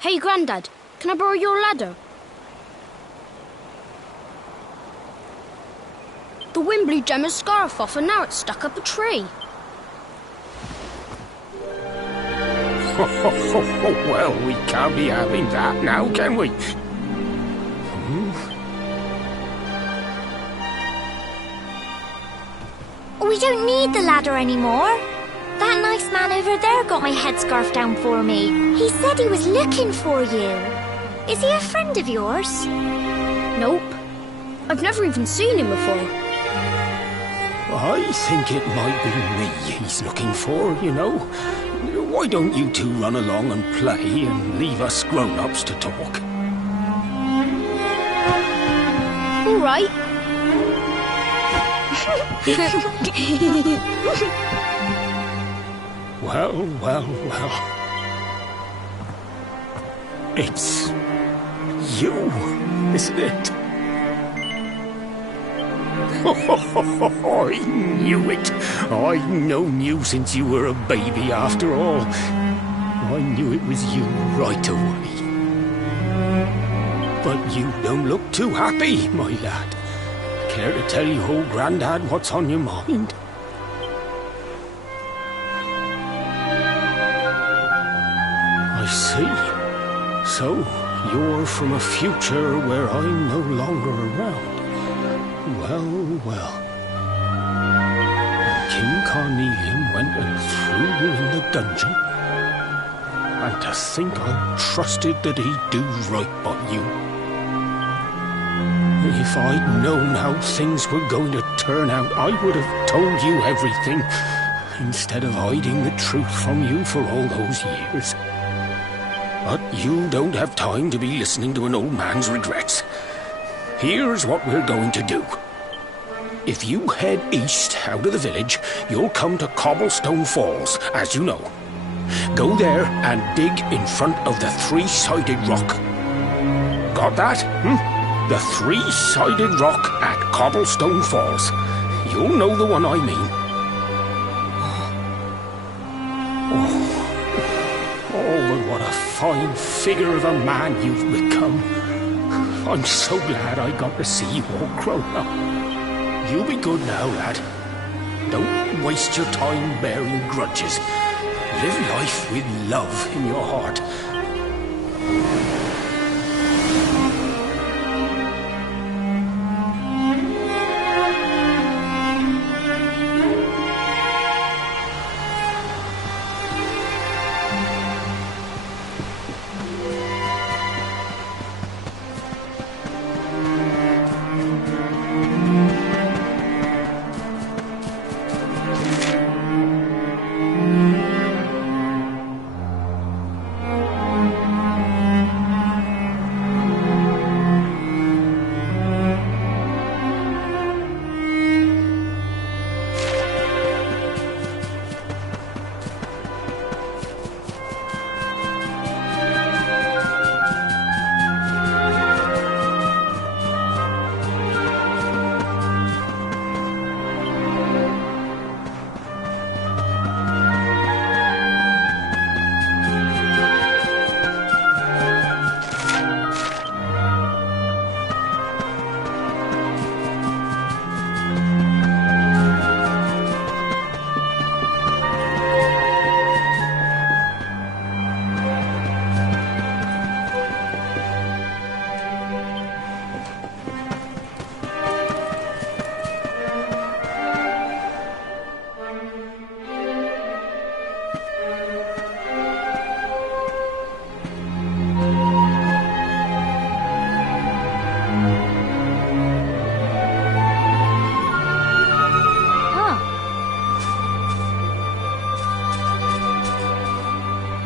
Hey, Grandad, can I borrow your ladder? The wind blew Gemma's scarf off and now it's stuck up a tree. Well, we can't be having that now, can we? We don't need the ladder anymore. That nice man over there got my headscarf down for me. He said he was looking for you. Is he a friend of yours? Nope. I've never even seen him before. I think it might be me he's looking for, you know. Why don't you two run along and play and leave us grown-ups to talk? All right. Well. It's you, isn't it? I knew it. I've known you since you were a baby, after all. I knew it was you right away. But you don't look too happy, my lad. Care to tell your old Grandad what's on your mind? So, you're from a future where I'm no longer around. Well, well. King Carnelian went and threw you in the dungeon. And to think I trusted that he'd do right by you. If I'd known how things were going to turn out, I would have told you everything, instead of hiding the truth from you for all those years. But you don't have time to be listening to an old man's regrets. Here's what we're going to do. If you head east out of the village, you'll come to Cobblestone Falls, as you know. Go there and dig in front of the three-sided rock. Got that? The three-sided rock at Cobblestone Falls. You'll know the one I mean. Oh, but what a fine figure of a man you've become. I'm so glad I got to see you all grown up. You be good now, lad. Don't waste your time bearing grudges. Live life with love in your heart.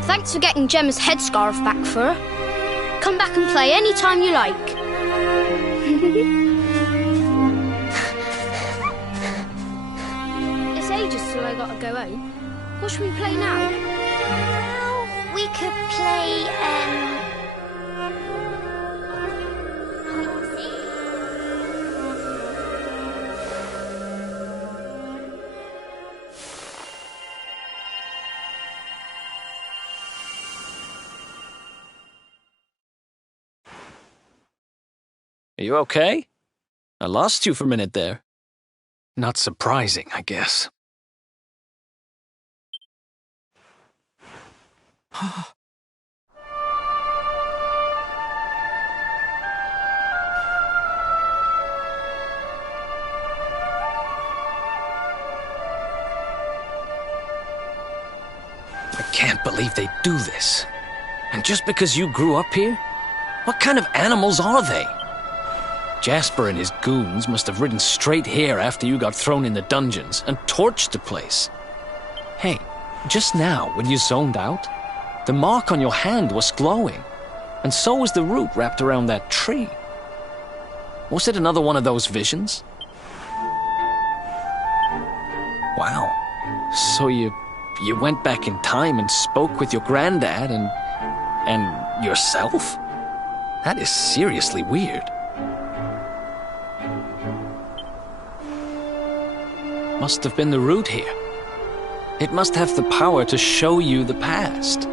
Thanks for getting Gemma's headscarf back for her. Come back and play any time you like. It's ages till I gotta go home. What should we play now? Well, we could play, Are you okay? I lost you for a minute there. Not surprising, I guess. I can't believe they do this. And just because you grew up here? What kind of animals are they? Jasper and his goons must have ridden straight here after you got thrown in the dungeons and torched the place. Hey, just now when you zoned out, the mark on your hand was glowing, and so was the root wrapped around that tree. Was it another one of those visions? Wow. So you went back in time and spoke with your granddad and yourself? That is seriously weird. Must have been the root here. It must have the power to show you the past.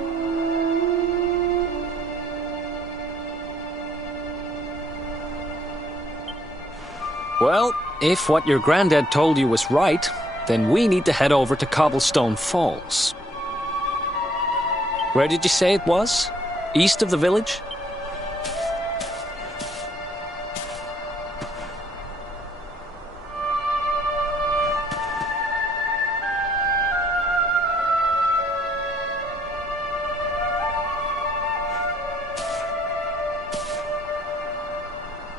Well, if what your granddad told you was right, then we need to head over to Cobblestone Falls. Where did you say it was? East of the village?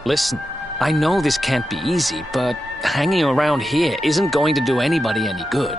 Listen, I know this can't be easy, but hanging around here isn't going to do anybody any good.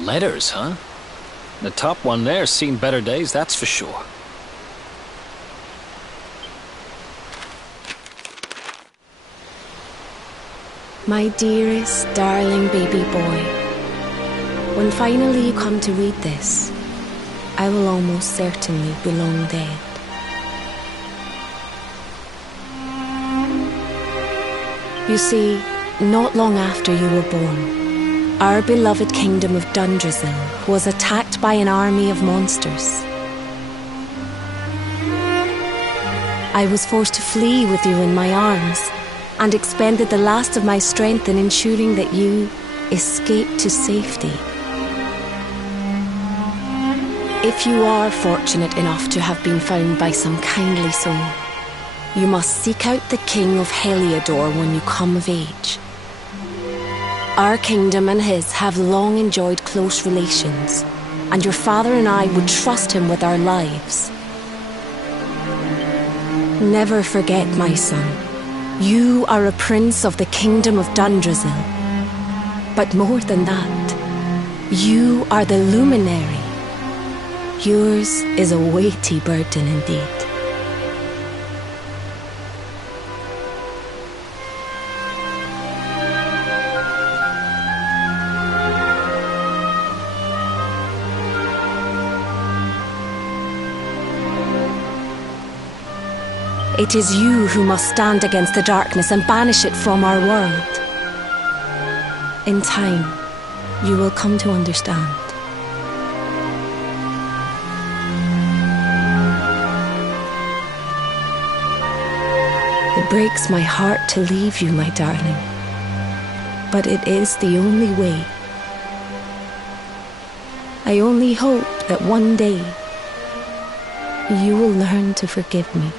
Letters, huh? The top one there's seen better days, that's for sure. My dearest, darling baby boy, when finally you come to read this, I will almost certainly be long dead. You see, not long after you were born, our beloved kingdom of Dundrasil was attacked by an army of monsters. I was forced to flee with you in my arms, and expended the last of my strength in ensuring that you escaped to safety. If you are fortunate enough to have been found by some kindly soul, you must seek out the King of Heliodor when you come of age. Our kingdom and his have long enjoyed close relations, and your father and I would trust him with our lives. Never forget, my son, you are a prince of the kingdom of Dundrasil. But more than that, you are the luminary. Yours is a weighty burden indeed. It is you who must stand against the darkness and banish it from our world. In time, you will come to understand. It breaks my heart to leave you, my darling, but it is the only way. I only hope that one day you will learn to forgive me.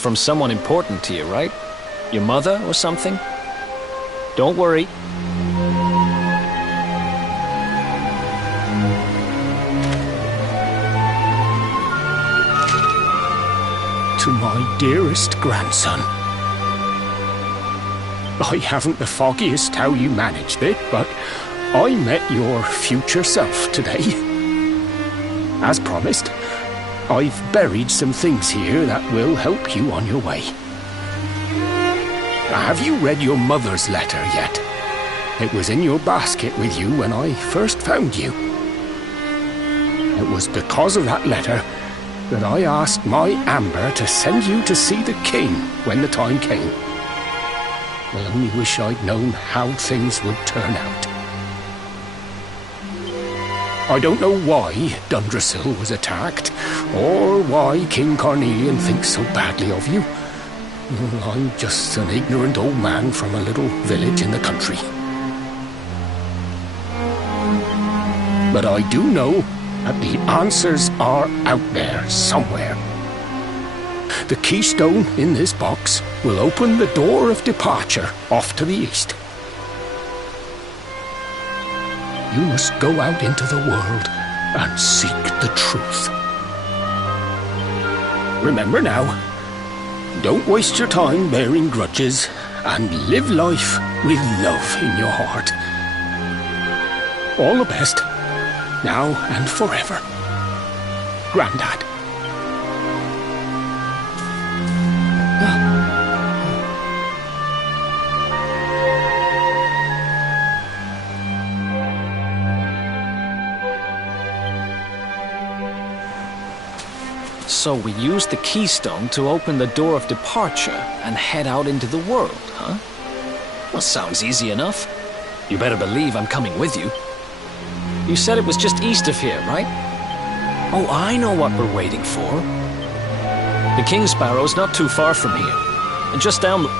It's from someone important to you, right? Your mother or something? Don't worry. To my dearest grandson. I haven't the foggiest how you managed it, but I met your future self today. As promised, I've buried some things here that will help you on your way. Have you read your mother's letter yet? It was in your basket with you when I first found you. It was because of that letter that I asked my Amber to send you to see the king when the time came. I only wish I'd known how things would turn out. I don't know why Dundrasil was attacked, or why King Carnelian thinks so badly of you. I'm just an ignorant old man from a little village in the country. But I do know that the answers are out there somewhere. The keystone in this box will open the door of departure off to the east. You must go out into the world and seek the truth. Remember now, don't waste your time bearing grudges, and live life with love in your heart. All the best, now and forever. Grandad. So we use the keystone to open the door of departure and head out into the world, huh? Well, sounds easy enough. You better believe I'm coming with you. You said it was just east of here, right? Oh, I know what we're waiting for. The King Sparrow's not too far from here. And just down the...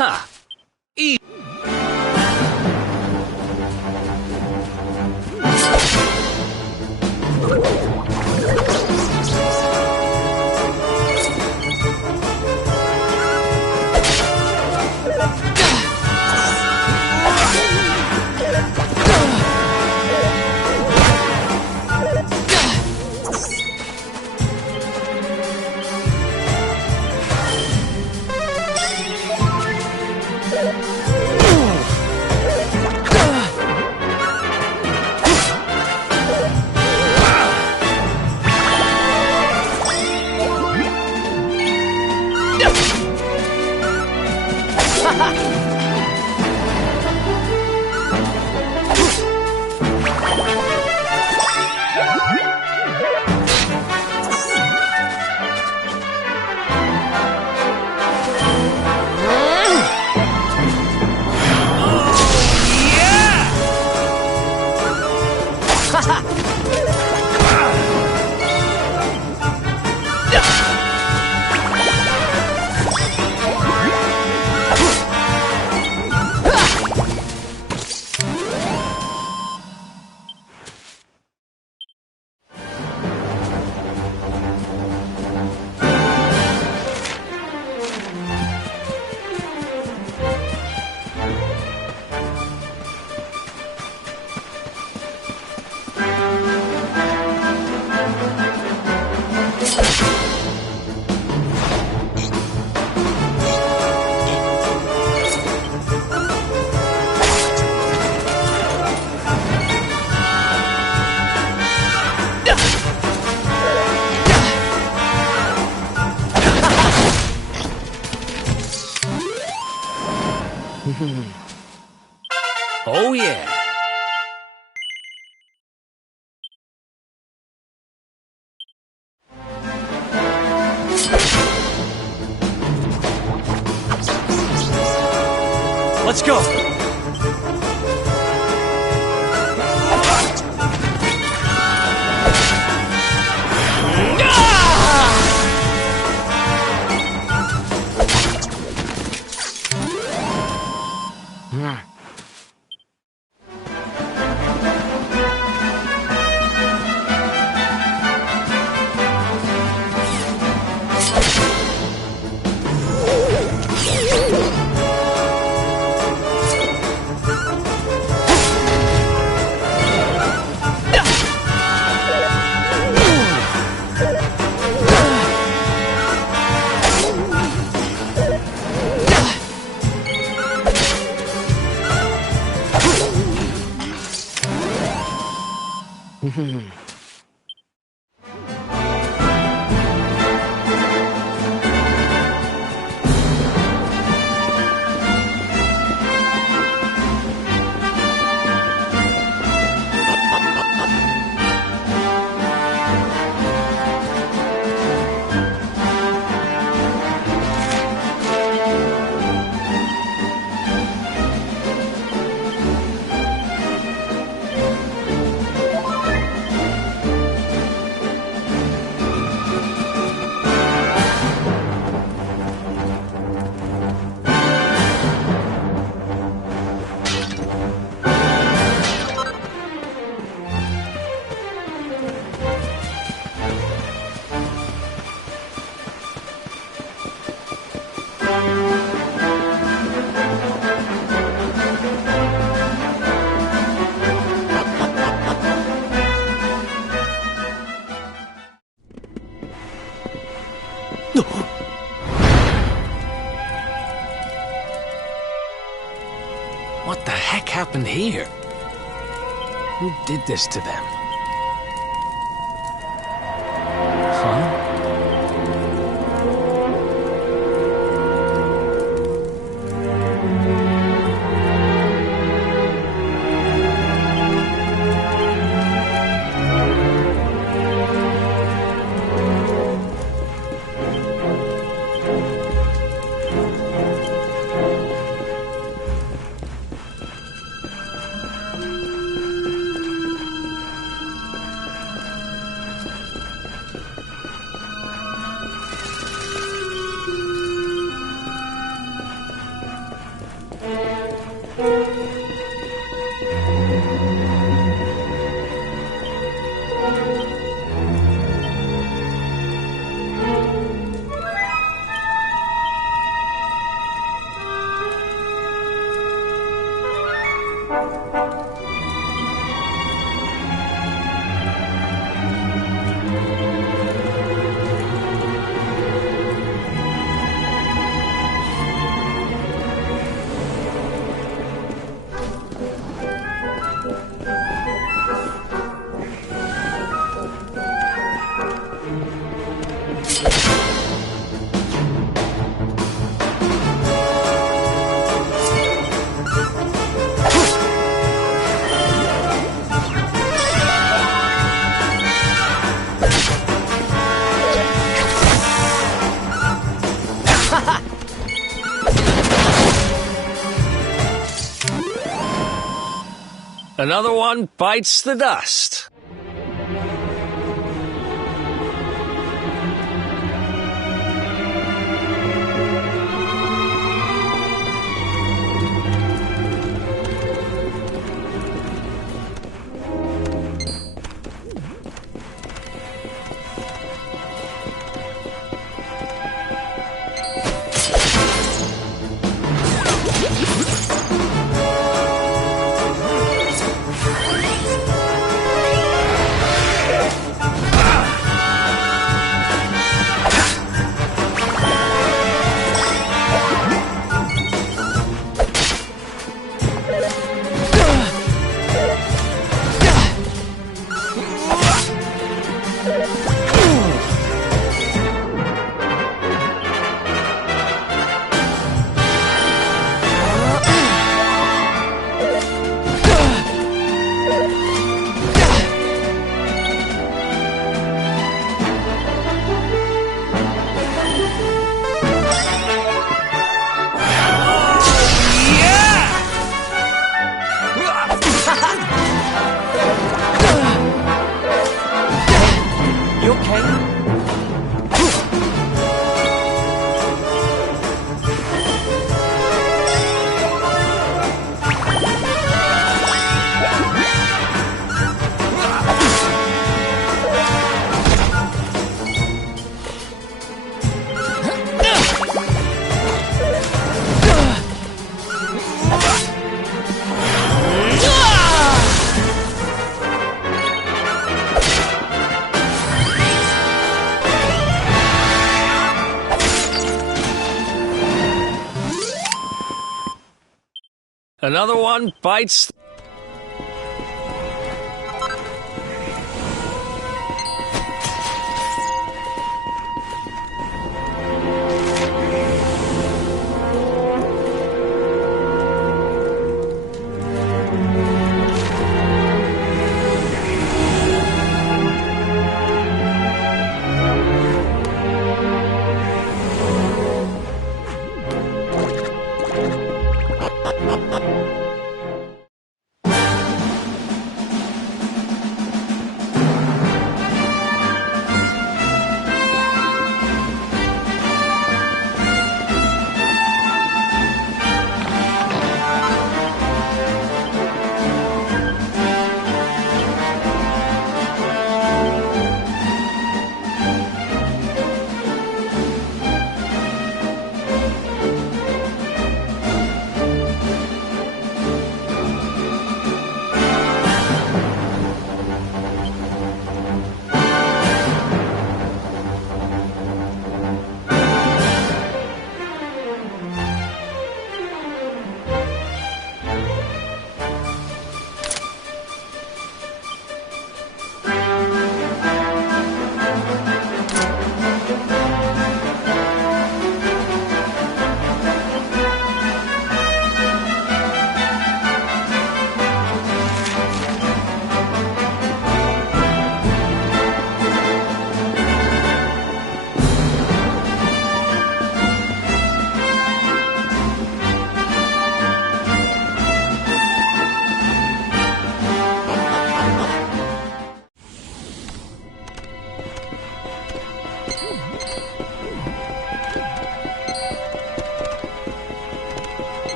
Ha! Oh, yeah. Let's go. What the heck happened here? Who did this to them? Huh? Another one bites the dust. Another one bites.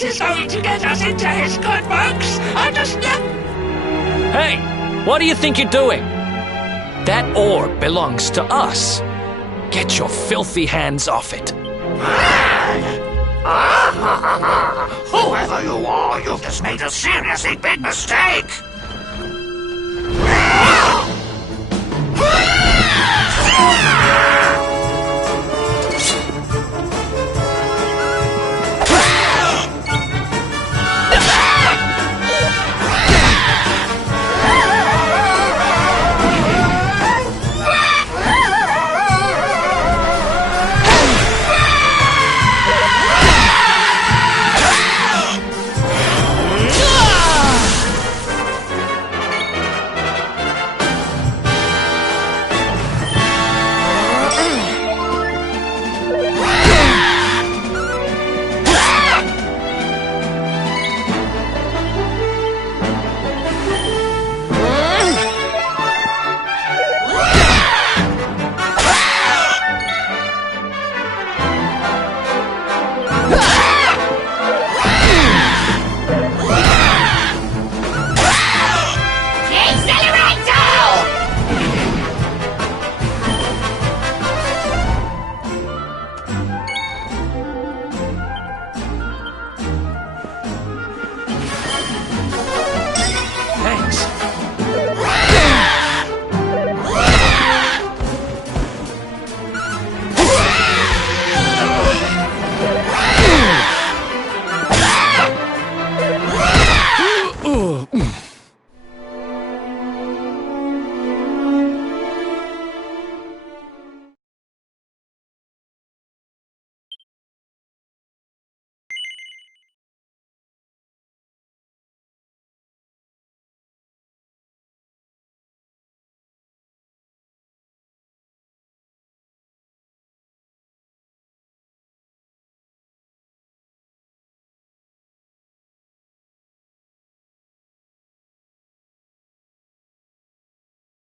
This is going to get us into his good books. Understand? Hey, what do you think you're doing? That orb belongs to us. Get your filthy hands off it. Whoever you are, you've just made a seriously big mistake.